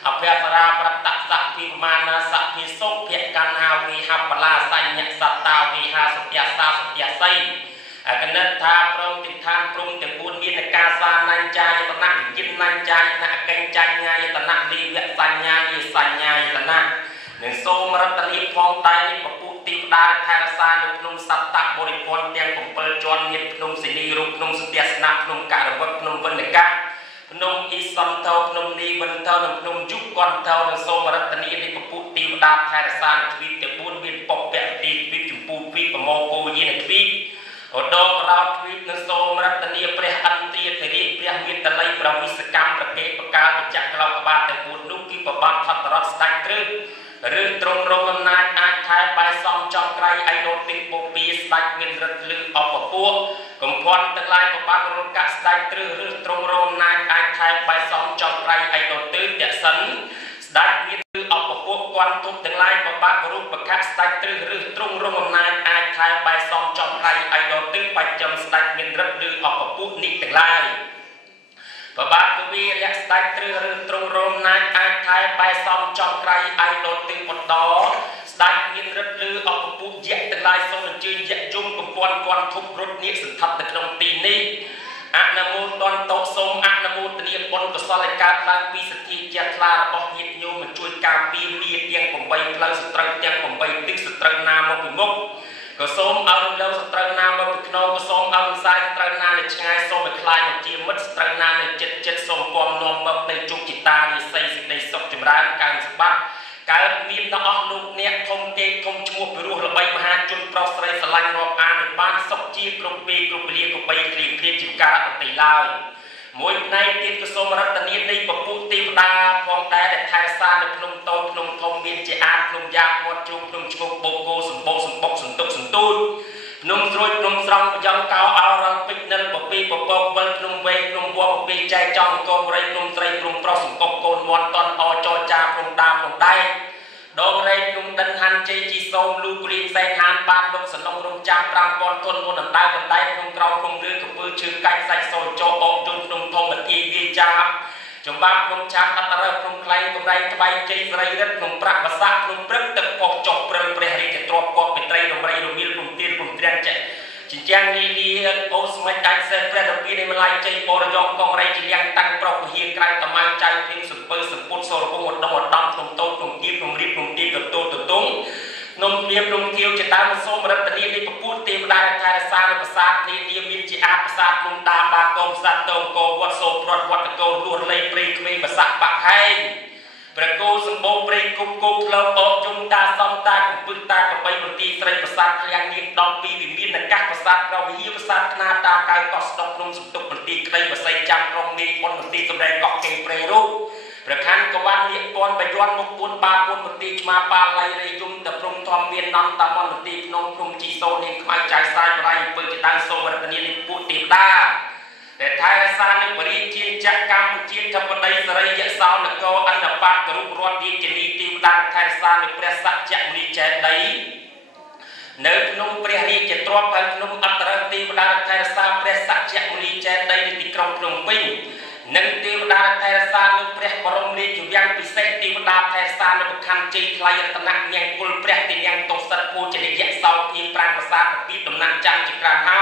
អភ័សរាប្រតសៈភិប្រមាណាសៈភិសុភៈកណ្ណាវិហបលាសញ្ញសត្តាវិហាសត្យសាសត្យស័យអកណិតថាព្រមទីឋានព្រំទាំង4មានកាសានញ្ចាយតនៈយិនញ្ចាយតនៈកញ្ចាញាយតនៈលីវៈសញ្ញាយសញ្ញាយតនៈនិងសូមរតនីផងដែរនេះពពុះទីផ្ដារថែរសានៅភ្នំសត្តបរិពន្ធទាំង7ជាន់មានភ្នំសេនីរូបភ្នំសន្ទស្សនៈភ្នំករវត្តភ្នំវិនកៈភ្នំអ៊ីសន្តោភ្នំនីវិនតោនិងភ្នំយុគកន្តោនិងសូមរតនីនេះពពុះទីផ្ដារថែរសាទ្វីបទាំង4មានពពៈទីទ្វីបចម្ពោះទ្វីបប្រមោគោយានទ្វីបឧត្តមក្រោតទ្វីបនិងសូមរតនីព្រះអន្ទាធិរាជព្រះមានតល័យប្រវិស្កម្មប្រកេតបកាលបច្ចៈក្លោក្បាលទាំង4នោះគឺប្របាទថតរតស្ដេចគ្រឹះឬត្រង់រងអំណាចអាចថែបាយសំចំក្រៃឯនោទិបូពីស្ដេចមានរិទ្ធលឺអបពួកកំភន់ទាំងឡាយប្របាទរងកាស្ដេចគ្រឹះឬត្រង់រងអំណាចអាចថែបាយសំចំក្រៃឯនោទិតសិនស្ដេចមានឬអបពួកគាត់ទុកទាំងឡាយប្របាទរូបកៈស្ដេចគ្រឹះឬត្រង់រងអំណាចអាចថែបាយសំចំក្រៃឯនោទិបច្ចំស្ដេចមានរិទ្ធឬអបពួកនេះទាំងឡាយប្របាទគវីរៈស្ដេចគ្រឹះឬត្រង់រងអំណាចអាចថែបាយសំចំក្រៃឯនោទិបន្តស្ដេចមានរិទ្ធឬអបពួកយៈទាំងឡាយសូមអញ្ជើញយៈយមកំពាន់គាត់ធុបរត់នាគសន្ធប់នៅក្នុងទីនេះអនុមោទនតោសូមអនុមោទនាបុណ្យកុសលកើតឡើងពីសទ្ធាជ្រះថ្លារបស់ញាតិញោមជួយការពារមាទាំង8ផ្លូវសត្រូវទាំង8ទិសសត្រូវណាមកពីមុខក៏សូមឲ្យលើសត្រូវណាមកពីខ្នងក៏សូមឲ្យផ្សាយសត្រូវណានៅឆ្ងាយសូមឲ្យខ្លាយមកជាមិត្តសត្រូវណានៅចិត្តសូមគំនាំមកនៃជោគជតានិស័យសេចក្តីសុខចម្រើនកើនសម្បត្តិកើតមានដល់អស់លោកអ្នកធំទេធំឈ្មោះពិរោះល្បីមហាជនប្រុសស្រីស្រឡាញ់រាប់អានបានសុខជាគ្រប់ពេលគ្រប់វេលាក៏បីគ្រៀងគ្រៀងជាការអតីឡើយមួយផ្នែកទៀតក៏សូមរតនានៃពពុះទេវតាផងដែរដែលថែរក្សានៅភ្នំតូចភ្នំធំមានជាអាតភ្នំយ៉ាកមាត់ជុំភ្នំឈ្មោះបូកគោសម្បូរសម្បុកសន្ទុកសន្ទូចភ្នំស្រួយភ្នំស្រង់ប្រយ៉ងកោអោរងពេជ្រនិលពពីពពកវិលភ្នំវែងភ្នំវត្តពពីចែកចំកោរៃភ្នំស្រីភ្នំប្រុសសម្បុកកូនមាន់តន់អចរចាភ្នំដាភ្នំដែកដងរែកភ្នំដិនហាន់ជ័យជីសូមលូគ្រីសែនហានបានលោកសនងរំចាំ5000ទុនមុនអណ្ដើបណ្ដៃភ្នំក្រោមភ្នំរឿកំពើជើងកាច់សាច់សូចោអបយំភ្នំធំមទីវាចាចំបាប់ភ្នំឆាតអត្តរភ្នំក្លែងកំដៃក្បែកជ័យស្រីរិទ្ធភ្នំប្រាក់បសាភ្នំព្រឹកទឹកកោះចុះព្រិលព្រះរាជទ្រព្យគប់មេត្រីរំរៃរមៀលភ្នំទៀនភ្នំត្រាំងចេះជាយ៉ាងនេះអូស្មិចដាច់សេះព្រះរាពីនៃម្លាយជ័យបរយងកងរៃជាយ៉ាងតាំងប្រុសវិហារក្រៅតម៉ៅចៅព្រៀងសំពើសម្ពុតសូរពងឧត្តមឧត្តមភ្នំតូចភ្នំគៀបភ្នំរៀបភ្នំទៀនកតូតតុងភ្នំគៀបភ្នំគៀវជាដើមសូមរតនីនៃពពុះទេវតាថែរក្សានៅប្រាសាទនានាមានជាអាប្រាសាទភ្នំតាបាកោប្រាសាទតោកោវត្តសូប្រត់វត្តកោលួនលេព្រៃក្មេងបសាក់បាក់ហែងប្រគោសម្បូរព្រៃគុកគោផ្លូវអកយំតាសំតាកំពឹសតាកបីមន្ទីរស្រីប្រាសាទឃ្លាំងនាង12វិមានអាកាសប្រាសាទក្រវិហារប្រាសាទខ្នាតតាកៅកោះស្ដុកក្នុងសន្ទុកមន្ទីរក្តីបស័យចាំក្រុងមេបុនមន្ទីរសម្ដែងកោះកេងព្រៃរូបប្រខណ្ឌកវ៉ាន់លៀកព อนไปย้อนมุกปูนปาปูนปฏิมาปาไลไรยุ่มแต่พรมทอมเมียนนำตามอนปฏินมพรมจีโซเนมขมายใจสายไรเปิดดังโซวันนี้ในปูติดาแต่ไทยสารในบริจินจักรรมจินทำบันไดสไรยะสาวนักโกอันดับปากกรุบรอนดีเจนีติวดาไทยสารในประสักจักรีเจไดเนื้อนุ่มเปรี้ยรีเจตรวไปนุ่มอัตรังติวดาไทยสารประสักจักรีเจไดในติกรองพนมปิ้งนังติวดาไทยสารในประบรมรีจุยังพิเศษติวดาไทยสารในบุคคลจีไลยตนักยังกุลประติยังตกสระปูเจริยะสาวทีปรางประสาทปีดำนักจังจิกราเฮา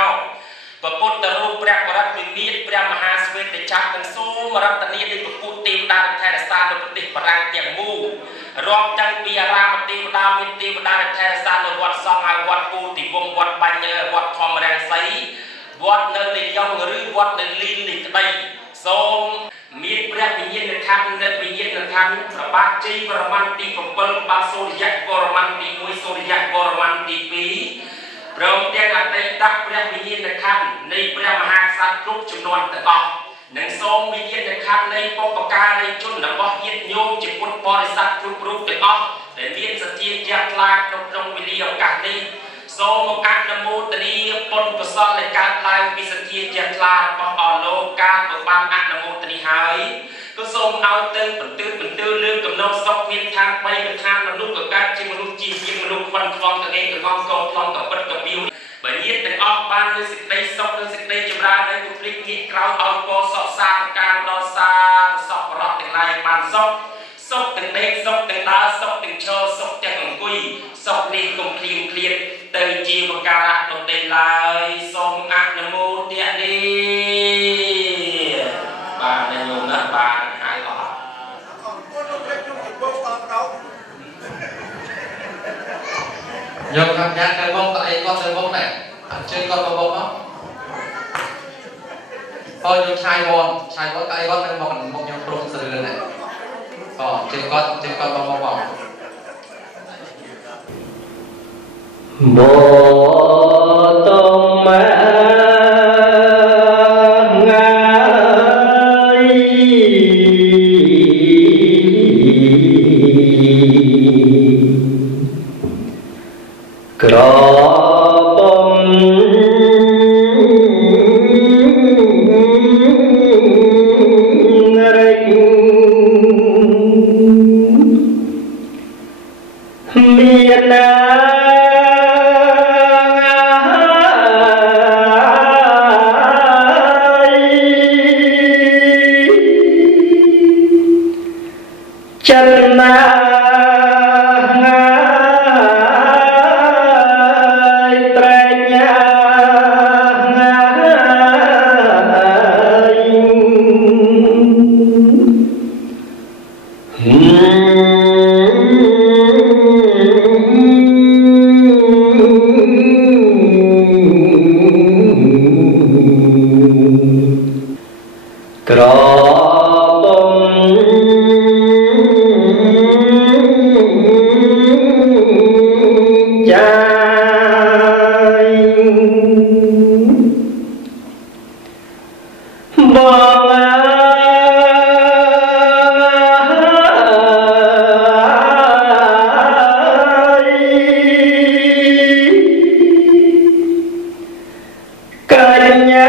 พระพุทธรูปพระปรัตวิมีตพระมหาสเวตจักรทั้งสูมรัตนีในพระพุทธติวดาไทยสารในปฏิปรังเตียงมูรวมจังปีรามติวดามิติวดาไทยสารในวัดสองไอวัดปูติวงวัดบัญเยวัดทอมแรงไซวัดเนินยองหรือวัดเนินลินลิกใดส้มมีพระวิญญาณธรรมในวิญญาณธรรมพระบาจีพระมันติของเปิลบาโซริยะกรมันติมวยโซริยะกรมันติปีพระองค์ได้อัตติตักพระวิญญาณธรรมในพระมหากษัตริย์ทุกจำนวนต่างหนังส้มวิญญาณธรรมในปกกาในจุนและบ่ยึดโยงจิตพุทธบริษัททุกรูปต่างแต่เวียนสติยาลาตรงวิริยการนี้ส้มอักนโมตรีปนกุศลในการลายวิสติยาลาปอโลกาปบังอักนโมตรีหายก็ส้มเอาเติมเป็นตื้อเรื่องกับน้องซอกเมียนทางไปเป็นทางมนุษย์กับการจิมนุษย์จีจิมนุษย์ฟันฟองกับเองกับงอมกองฟองกับปัดกับบิวบางยี่แต่ออกบ้านเลยสิได้ซอกเลยสิได้จำราได้บุคลิกนี้กล่าวเอาโกสอบซาการรอซาสอบรอแต่ลายบานซอกแต่เด็กซอกแต่ตาซอกแต่โชว์ซอกแต่ของกุยซอกนี่กลมคลีนเคลียดเตยจีบการะตกเตยลายส้มอักนโมเดียดีบ้านในโยมนะบ้านหายหลอดโยมทำงานเคยบ้องแต่ไอ้ก้อนเคยบ้องไหนเจอก้อนมาบ้องมั้งพอโยมชายบอลแต่ไอ้ก้อนเคยบ้องบ้องยังปรุงสื่อเลยก็เจอก้อนบ้องบ้องโมตมางายกรอบเมียนาจันนาตรญากรอบใจบอกกัญญา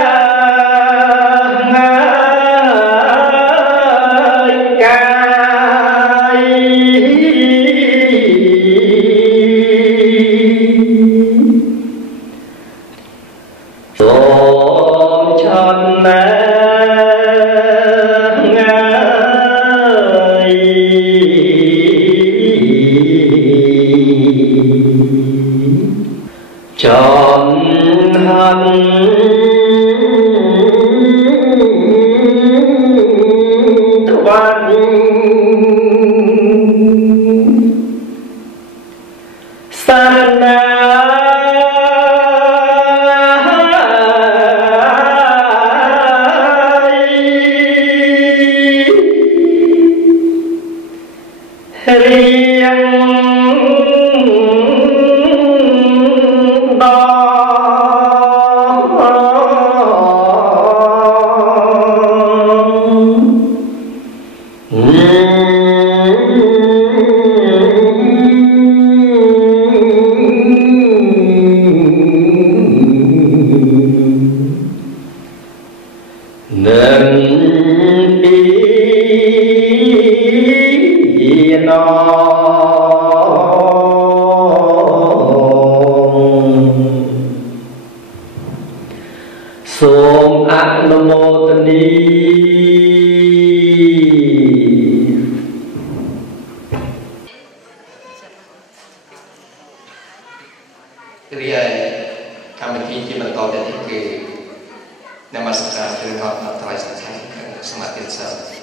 จนหันตะวันสนา Mm-hmm. សូមអនុមោទនី រីឯកម្មវិធីជាបន្តទៅនេះគឺនមស្ការព្រះរតនត្រ័យសង្ឃខាងសមាធិសិស្ស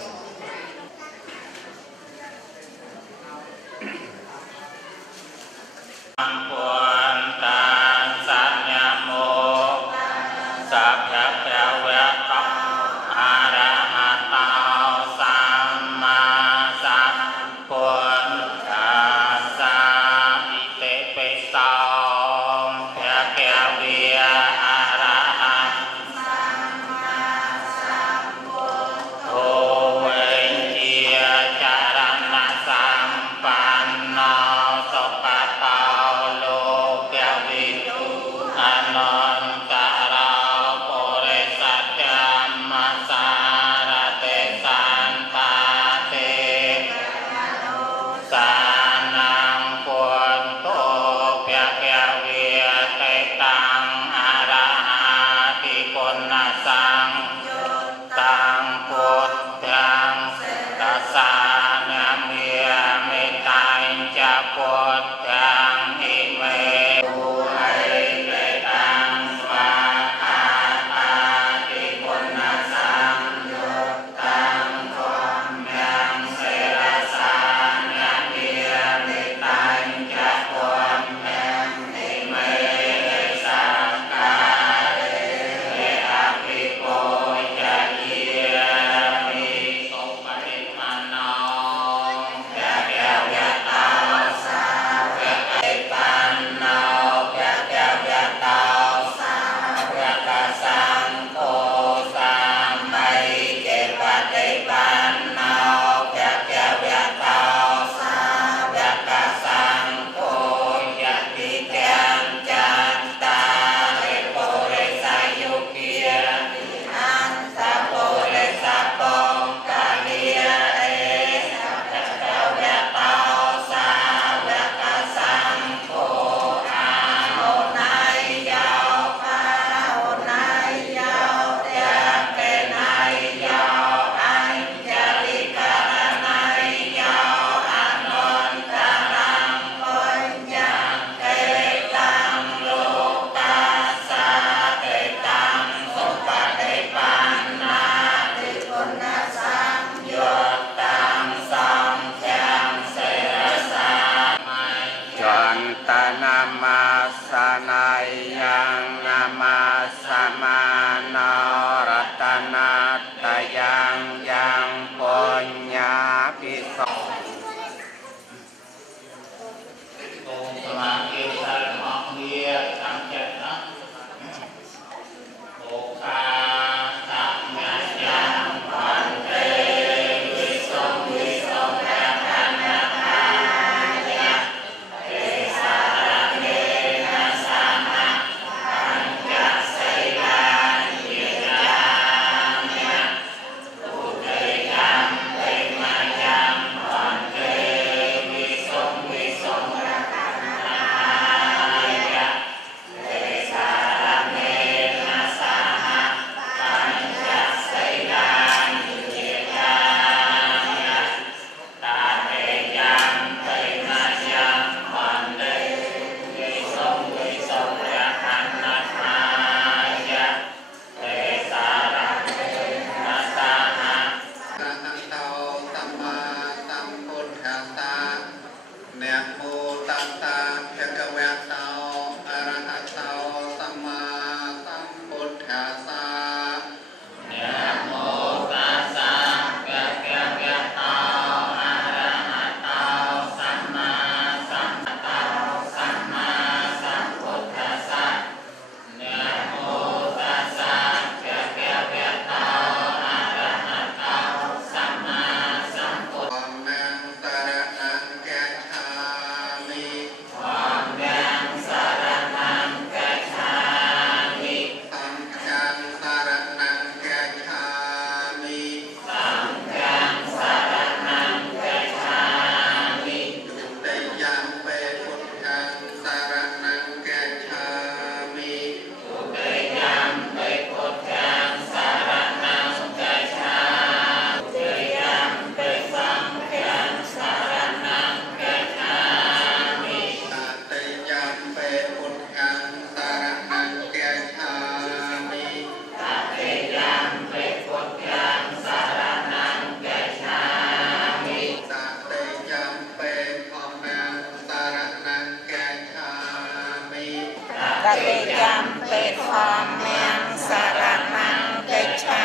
ธรรมังสรณังกัจฉา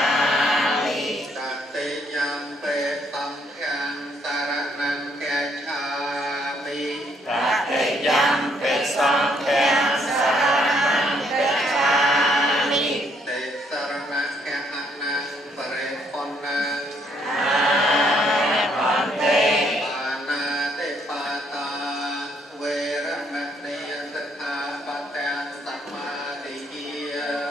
มิตติยัมเปตัมหังสรณังกัจฉามิตติยัมเปสังฆังสรณังกัจฉามิติสรณะกะหะนังปะเรปนังปันเตปานาติปาตาเวรมณีสัทธาปะตังสัมมาทิฏฐิ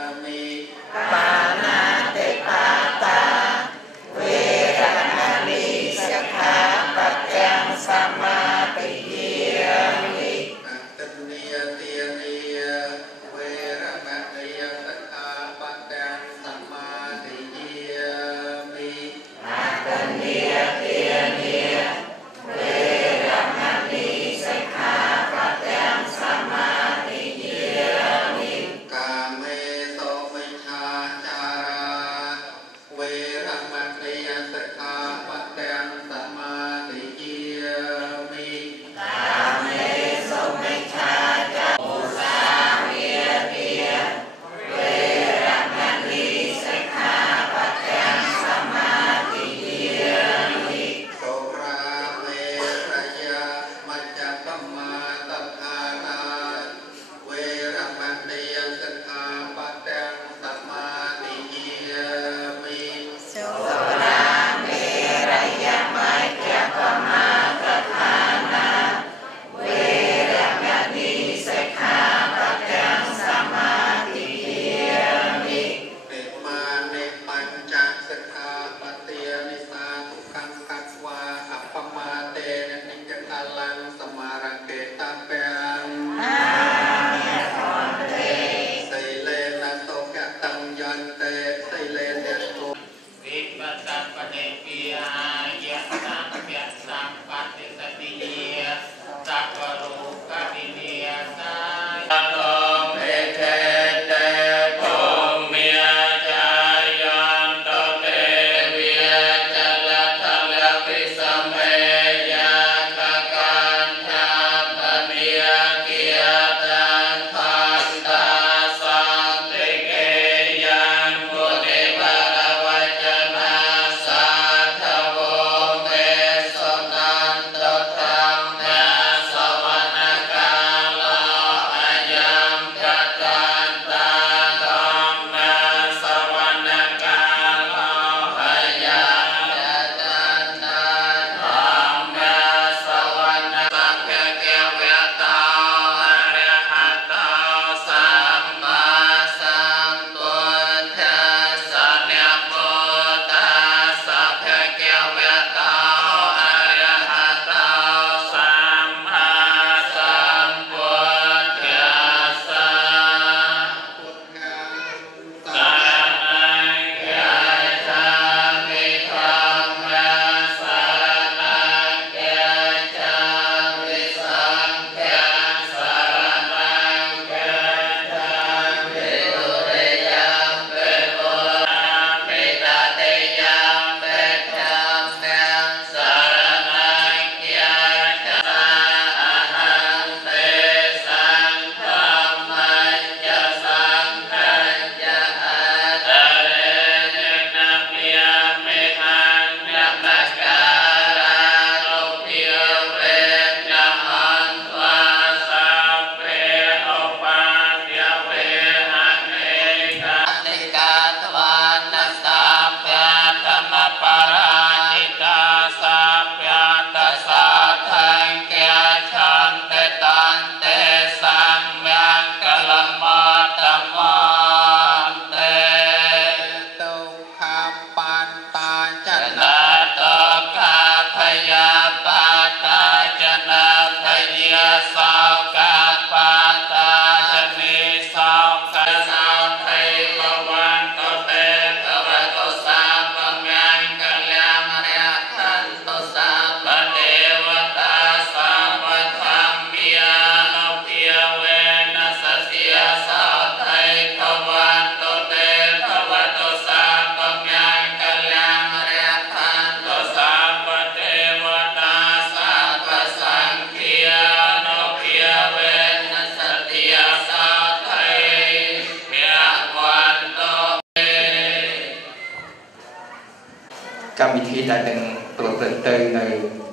កម្មវិធីដែលនឹងប្រព្រឹត្តទៅនៅ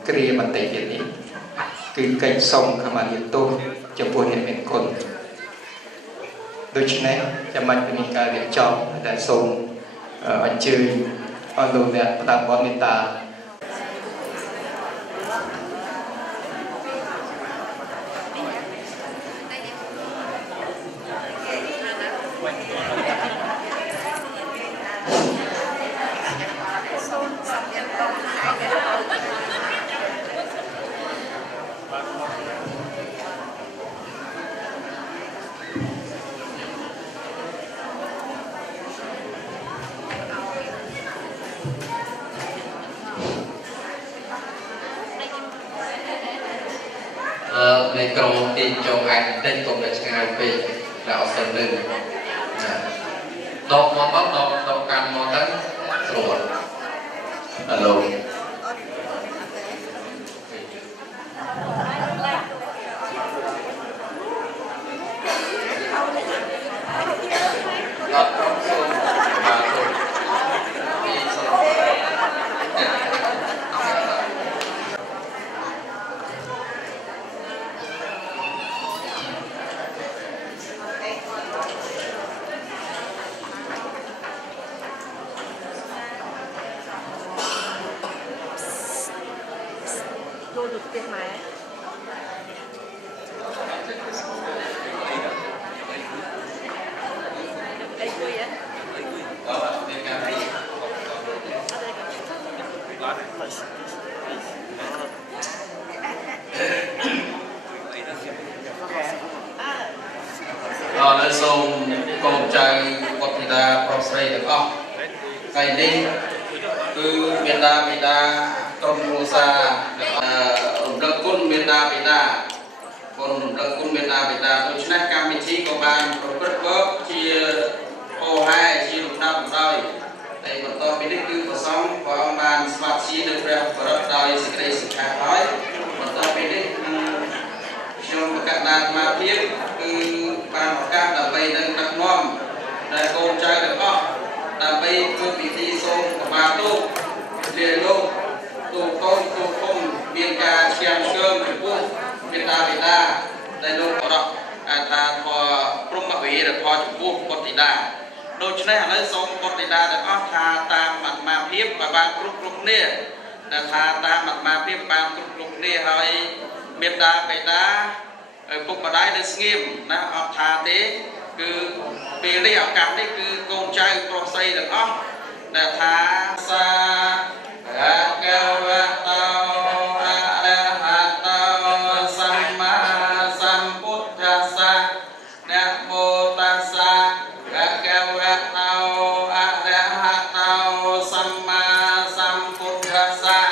គ្រាបន្តិចទៀតនេះគឺកិច្ចសុំខមាយាទោសចំពោះអ្នកមានគុណដូច្នេះចាំបាច់ពីការរៀបចំដែលសូមអញ្ជើញអរលោកអ្នកផ្ដាំបនមេត្តាในกรงตีนจงไอ้เต้นกลมเป็นงานปีแล้วเสนอดอกมอต้นดอกการมอต้นตรวจลงnơi sông con trai quật thì ta prosray được không? Ngày đi cứ miền ta trong mùa xa đất quân miền ta còn đất quân miền ta tôi chỉ nói cam miền chi của bạn còn rất có chia ô hai chia lục năm rồi tại bọn tôi biết cứ có sống có ông bạn smart chi được ra và rất đời sẽ đây sự khác nói bọn tôi biết trong các đàn ma phiến cứ ban các đàn bay đang đặt ngon để con trai được không đàn bay cứ bị thi sông của bà tu liền luôn tu không biên ca chiang sơn của quân Việt Nam đây luôn có đọc thà thò prum ma vị được thò chủ quốc con tỷ đà đôi chân này lấy sông con tỷ đà được không thà tam mặt ma phiến và ban lúc nè là thà tam mặt ma phiến ban lúc nèហើយមេត្តាបេតាពុកម្ដាយនៅស្ងៀមណាអត់ថាទេគឺពេលនេះឱកាសនេះគឺកូនចៅប្រុសស្រីទាំងអស់ដែលថាសាអកវតោអរហតោសម្មាសម្ពុទ្ធស្សៈនមោតស្សៈអកវតោអរហតោសម្មាសម្ពុទ្ធស្សៈ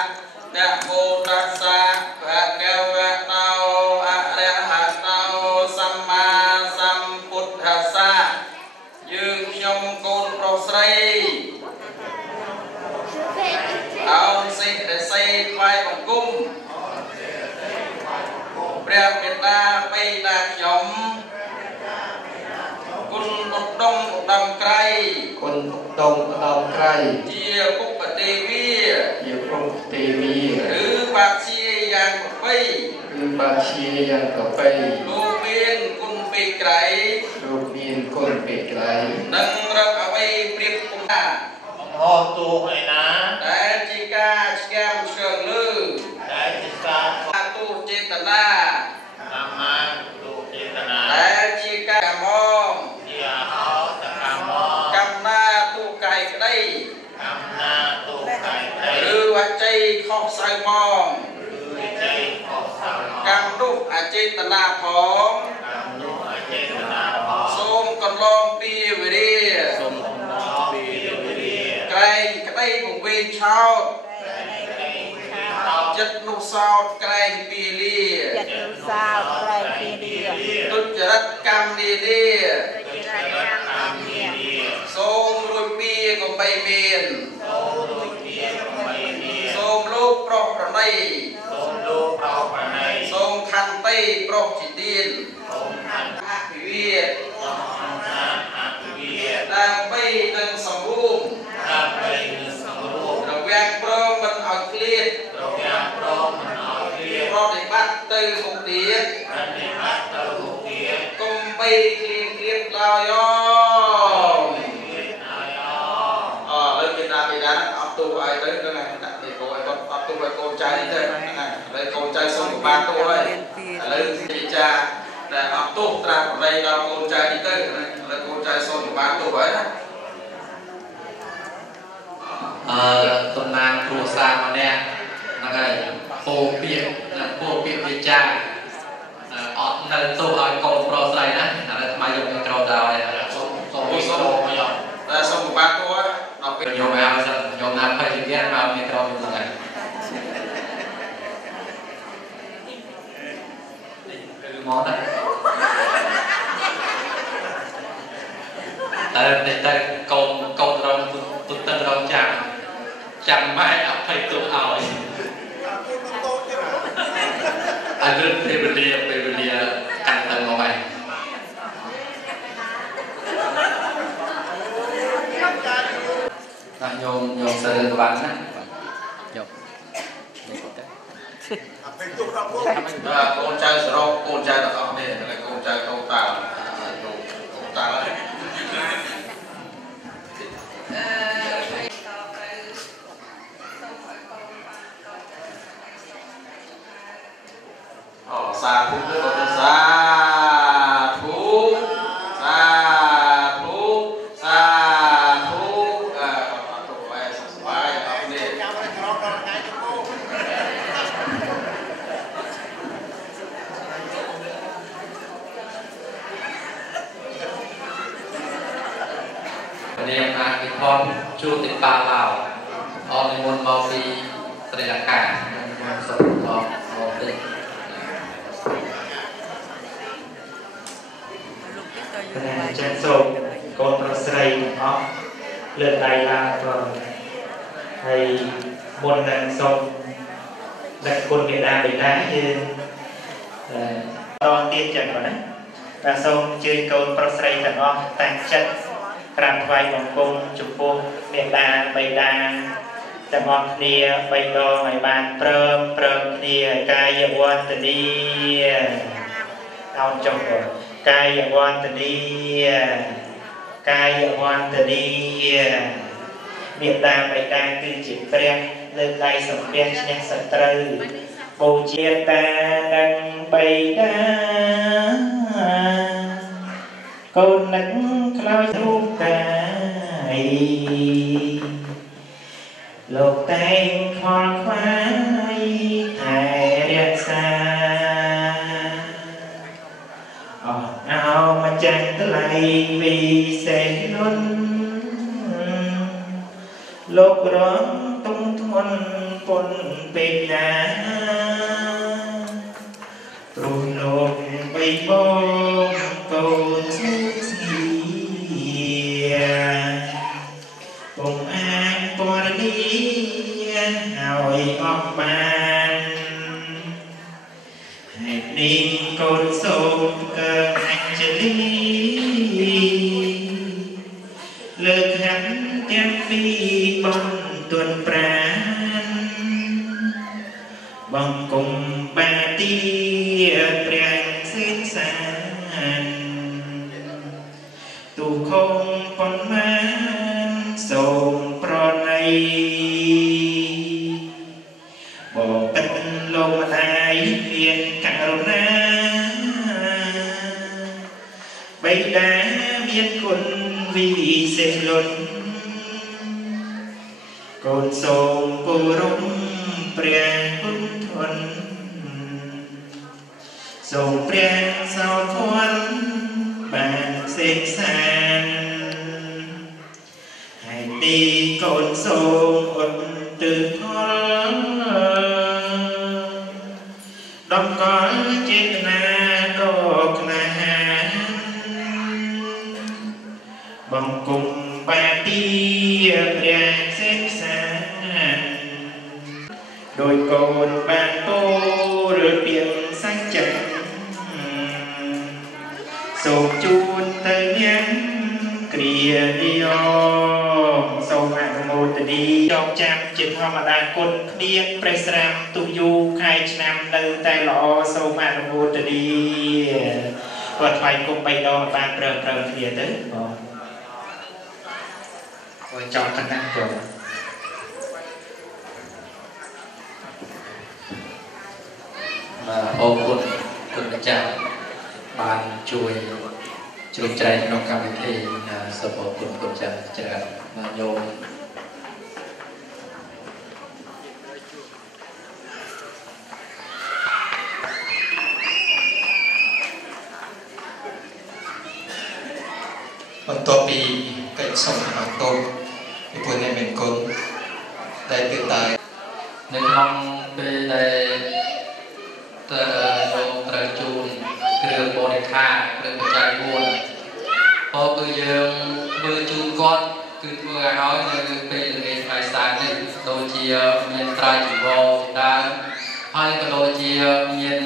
នមោតស្សៈអកវតោយើងខ្ញុំកូនប្រុសស្រីអោនសេចក្ដីថ្វាយបង្គំព្រះមេត្តាបេតាខ្ញុំគុណឧត្តមឧត្តមក្រៃជាពុបទេវីឬបាជាយ៉ាងប្រពៃលោកមានគុណពេកក្រៃនឹងរកអ្វីព្រៀបគុំថាហោទូឲ្យណាដែលជាការស្គាំឆ្កើងលើដែលជាការទូចេតនាដែលជាការកម្មកម្មណាទូកាយក្តីឬវច័យខុសសៅមកកម្មនោះអចេតនាផងសូមកន្លងពីវិរិយក្រែងក្តីមកវិញឆោតចិត្តនោះសោតក្រែងពីលាទុច្ចរិតកម្មនានាសូមរួចពីកំបីមានសូមលោកប្រុសប្រណីសូមខន្តីប្រុសជាទៀនអភិវាទដើម្បីនឹងសម្រួមរវាងប្រុស liệt rồi để bắt từ phục tiết cùng bay liệt lao yo lên Việt Nam thì đã ấp tu ai tới cái này thì cô ấy còn ấp tu với con trai đi tới này đây con trai sống của ba tôi lên chị cha để ấp tu ra ở đây là con trai đi tới là con trai sống của ba tôi vậy đó tuần nam cua sa mà nè là cái phô biện việt cha ở nơi tôi ở con pro này đó là mai dùng cái trâu đào này là xong của ba tôi đọc cái nhiều mèo nhiều nam phải thực hiện vào cái trâu như này cái món này tại con rồng tụt tân rồng chẳng mãi đã phải tụt hỏi anh rất phê bìa căng tầng vào mày nhôm sơ đơn của bạn á con trai rồi con trai là con này là con trai câu tàu sa thu niệm cái con chu tịch ba lào on môn mau đi tây lạc cả sập to mau đi chân sâu con pro sray nó lên đây là thầy môn năng sông đặt con Việt Nam Việt Nam như to tiên trận của nó và sông chơi con pro sray là nó tăng chất làm vai bằng con chụp cô Việt Nam Việt Namจะมองเนี่ยใบดองไอ้บานเปิมเนี่ยกายวันตนีเอาจบกายวันตนีกายวันตนีเมียดาใบดาคือจิตเปรี้ยเลิกได้สมเปรี้ยชนะสัตรูบูเชียตาดังใบดาคนนักคล้ายรูปกายโลกแต่งความคล้ายไทยเรียกซาเอามาจังตะไลวีเสนุนโลกร้องตุ้งทนปนเป็นยาปรุโลกใบโบกโกนสุเสียองอ้างปอดนี้เอาออกมาให้นิ่งโกนโศกเกิดอัญชลีเลิกหันเต็มปีบนตุนปราณบังกุมบาตีเปลี่ยนเส้นสารตุคงปนมาส่งปลอดในบอกเป็นลมหายเปลี่ยนกรุณาใบดาเมียนคนวิเศษล้นโกนส่งปูรุ่งเปลี่ยนพุทธนส่งเปลี่ยนเสาทวนบานเสกสารตีโกนโซอดตื่นทนดมก้อยเจตนาดอกนาบังกุมบาตีเปลี่ยนเส้นสารโดยโกนบานโตหรือเปลี่ยนสังจันโศกจูนเตยยังเกลียดยอสมอนุโมทนี ចងចាំជាធម្មតាគុណគ្មានប្រេស្រាំទុយូខែឆ្នាំនៅតែល្អសូមអនុមោទនាគាត់ថ្វាយគុំ3ដងបានប្រើគ្នាទៅបងគាត់ចង់កណ្ដាស់ចូលអរគុណគុណម្ចាស់បានជួយជ្រោមជ្រែងក្នុងកម្មវិធីសូមអរគុណគុណម្ចាស់ច្រើនមកញោមបន្ទាប់ពីកិច្ចសំអាតតពីពួកអ្នកមានគុណដែលទើបតែនៅក្នុងពេលដែលយើងត្រូវជូនគ្រឿងបរិក្ខារគ្រឿងបច្ច័យ4គឺយើងធ្វើជូនគាត់គឺធ្វើឲ្យនៅពេលល្ងាចថ្ងៃសៅរ៍នេះដូចជាមានត្រៃជីវរជាដើមហើយក៏ដូចជាមាន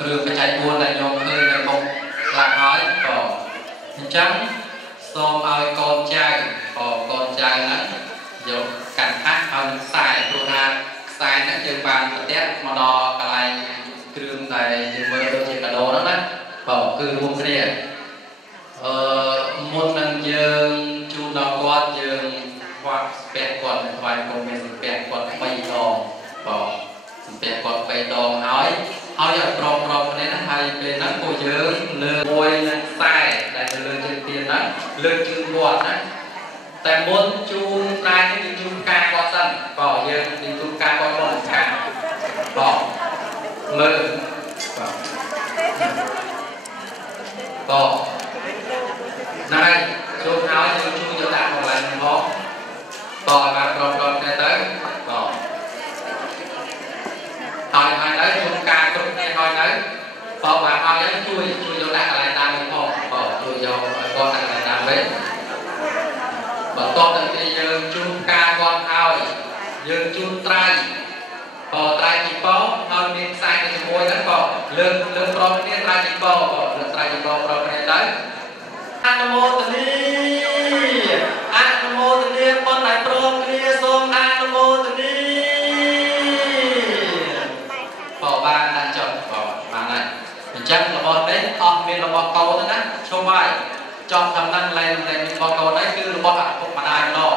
គ្រឿងបច្ច័យ4ដែលខ្ញុំឃើញនៅមុខខ្លះហើយក៏អញ្ចឹងសូមឲ្យកូនចៅហ្នឹងយកកាន់ថាស់ហើយខ្សែព្រោះថាខ្សែហ្នឹងយើងបានប្រទះមកដល់កន្លែងគ្រឿងដែលយើងមើលដូចជាកាដូហ្នឹងណាគឺរួមគ្នាមុននឹងយើងជូនដល់គាត់យើងវាត់ស្ពះគាត់ថ្វាយគុំមានស្ពះគាត់3ដងស្ពះគាត់3ដងហើយឲ្យប្រមគ្នាណាហើយពេលហ្នឹងពួកយើងលើមួយនឹងខ្សែដែលទៅលើជើងទៀនហ្នឹងលើកជើងគាត់ណាតែមុនជូនតែយើងជូនការគាត់សិនយើងជូនការគាត់មុនខាងមើលណៃចូលហើយយើងជួយយកដាក់កន្លែងផងបានប្រមគ្នាទៅហើយទៅជូនការគ្រប់គ្នាហើយទៅបានហើយជួយយកដាក់កន្លែងតាមវិញផងជួយយកគាត់ដាក់កន្លែងតាមវិញបន្ទាប់ពីយើងជូនការគាត់ហើយយើងជូនត្រៃត្រៃជីពោហើយមានខ្សែជាមួយហ្នឹងលើកប្រមគ្នាត្រៃជីពោលើកត្រៃជីពោប្រមគ្នាទៅអនុមោទនាប៉ុន្តែព្រមគ្នាសូមអនុមោទនាបានដាក់ចុះបានហើយអញ្ចឹងរបស់នេះអស់មានរបស់កូនណាឈប់ហើយចង់តាមហ្នឹងលែងតែរបស់កូននេះគឺរបស់ឪពុកម្ដាយម្ដង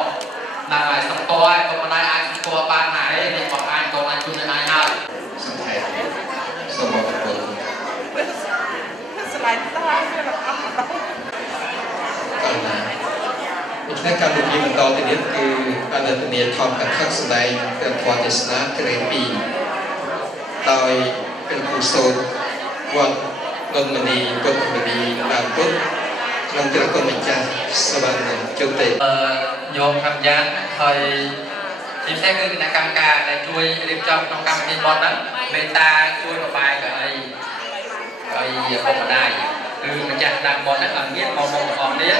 ដល់ហើយសង្កល់ឪពុកម្ដាយអាចសង្កល់បានហើយនេះរបស់អាចកូនអាចជួយឲ្យហើយសង្ខេបសូមអរគុណស្លាយតាវាអស់នៅកម្មវិធីបន្តទៅទៀតគឺអនុទានធម្មកថាស្ដែងព្រះធម៌ទេសនាក្រេ2ដោយព្រះគូសូត្រវត្តនន្ទមនីពុទ្ធមនីដើមពុទ្ធក្នុងព្រះគុណម្ចាស់សវណ្ណជុតិញោមកម្មយ៉ាងហើយជាពិសេសគឺគណៈកម្មការដែលជួយរៀបចំក្នុងកម្មវិធីបទហ្នឹងមេត្តាជួយបបាយទៅឲ្យឪពុកម្ដាយគឺម្ចាស់ដើមបទហ្នឹងអត់មានមកទាំងអស់នេះ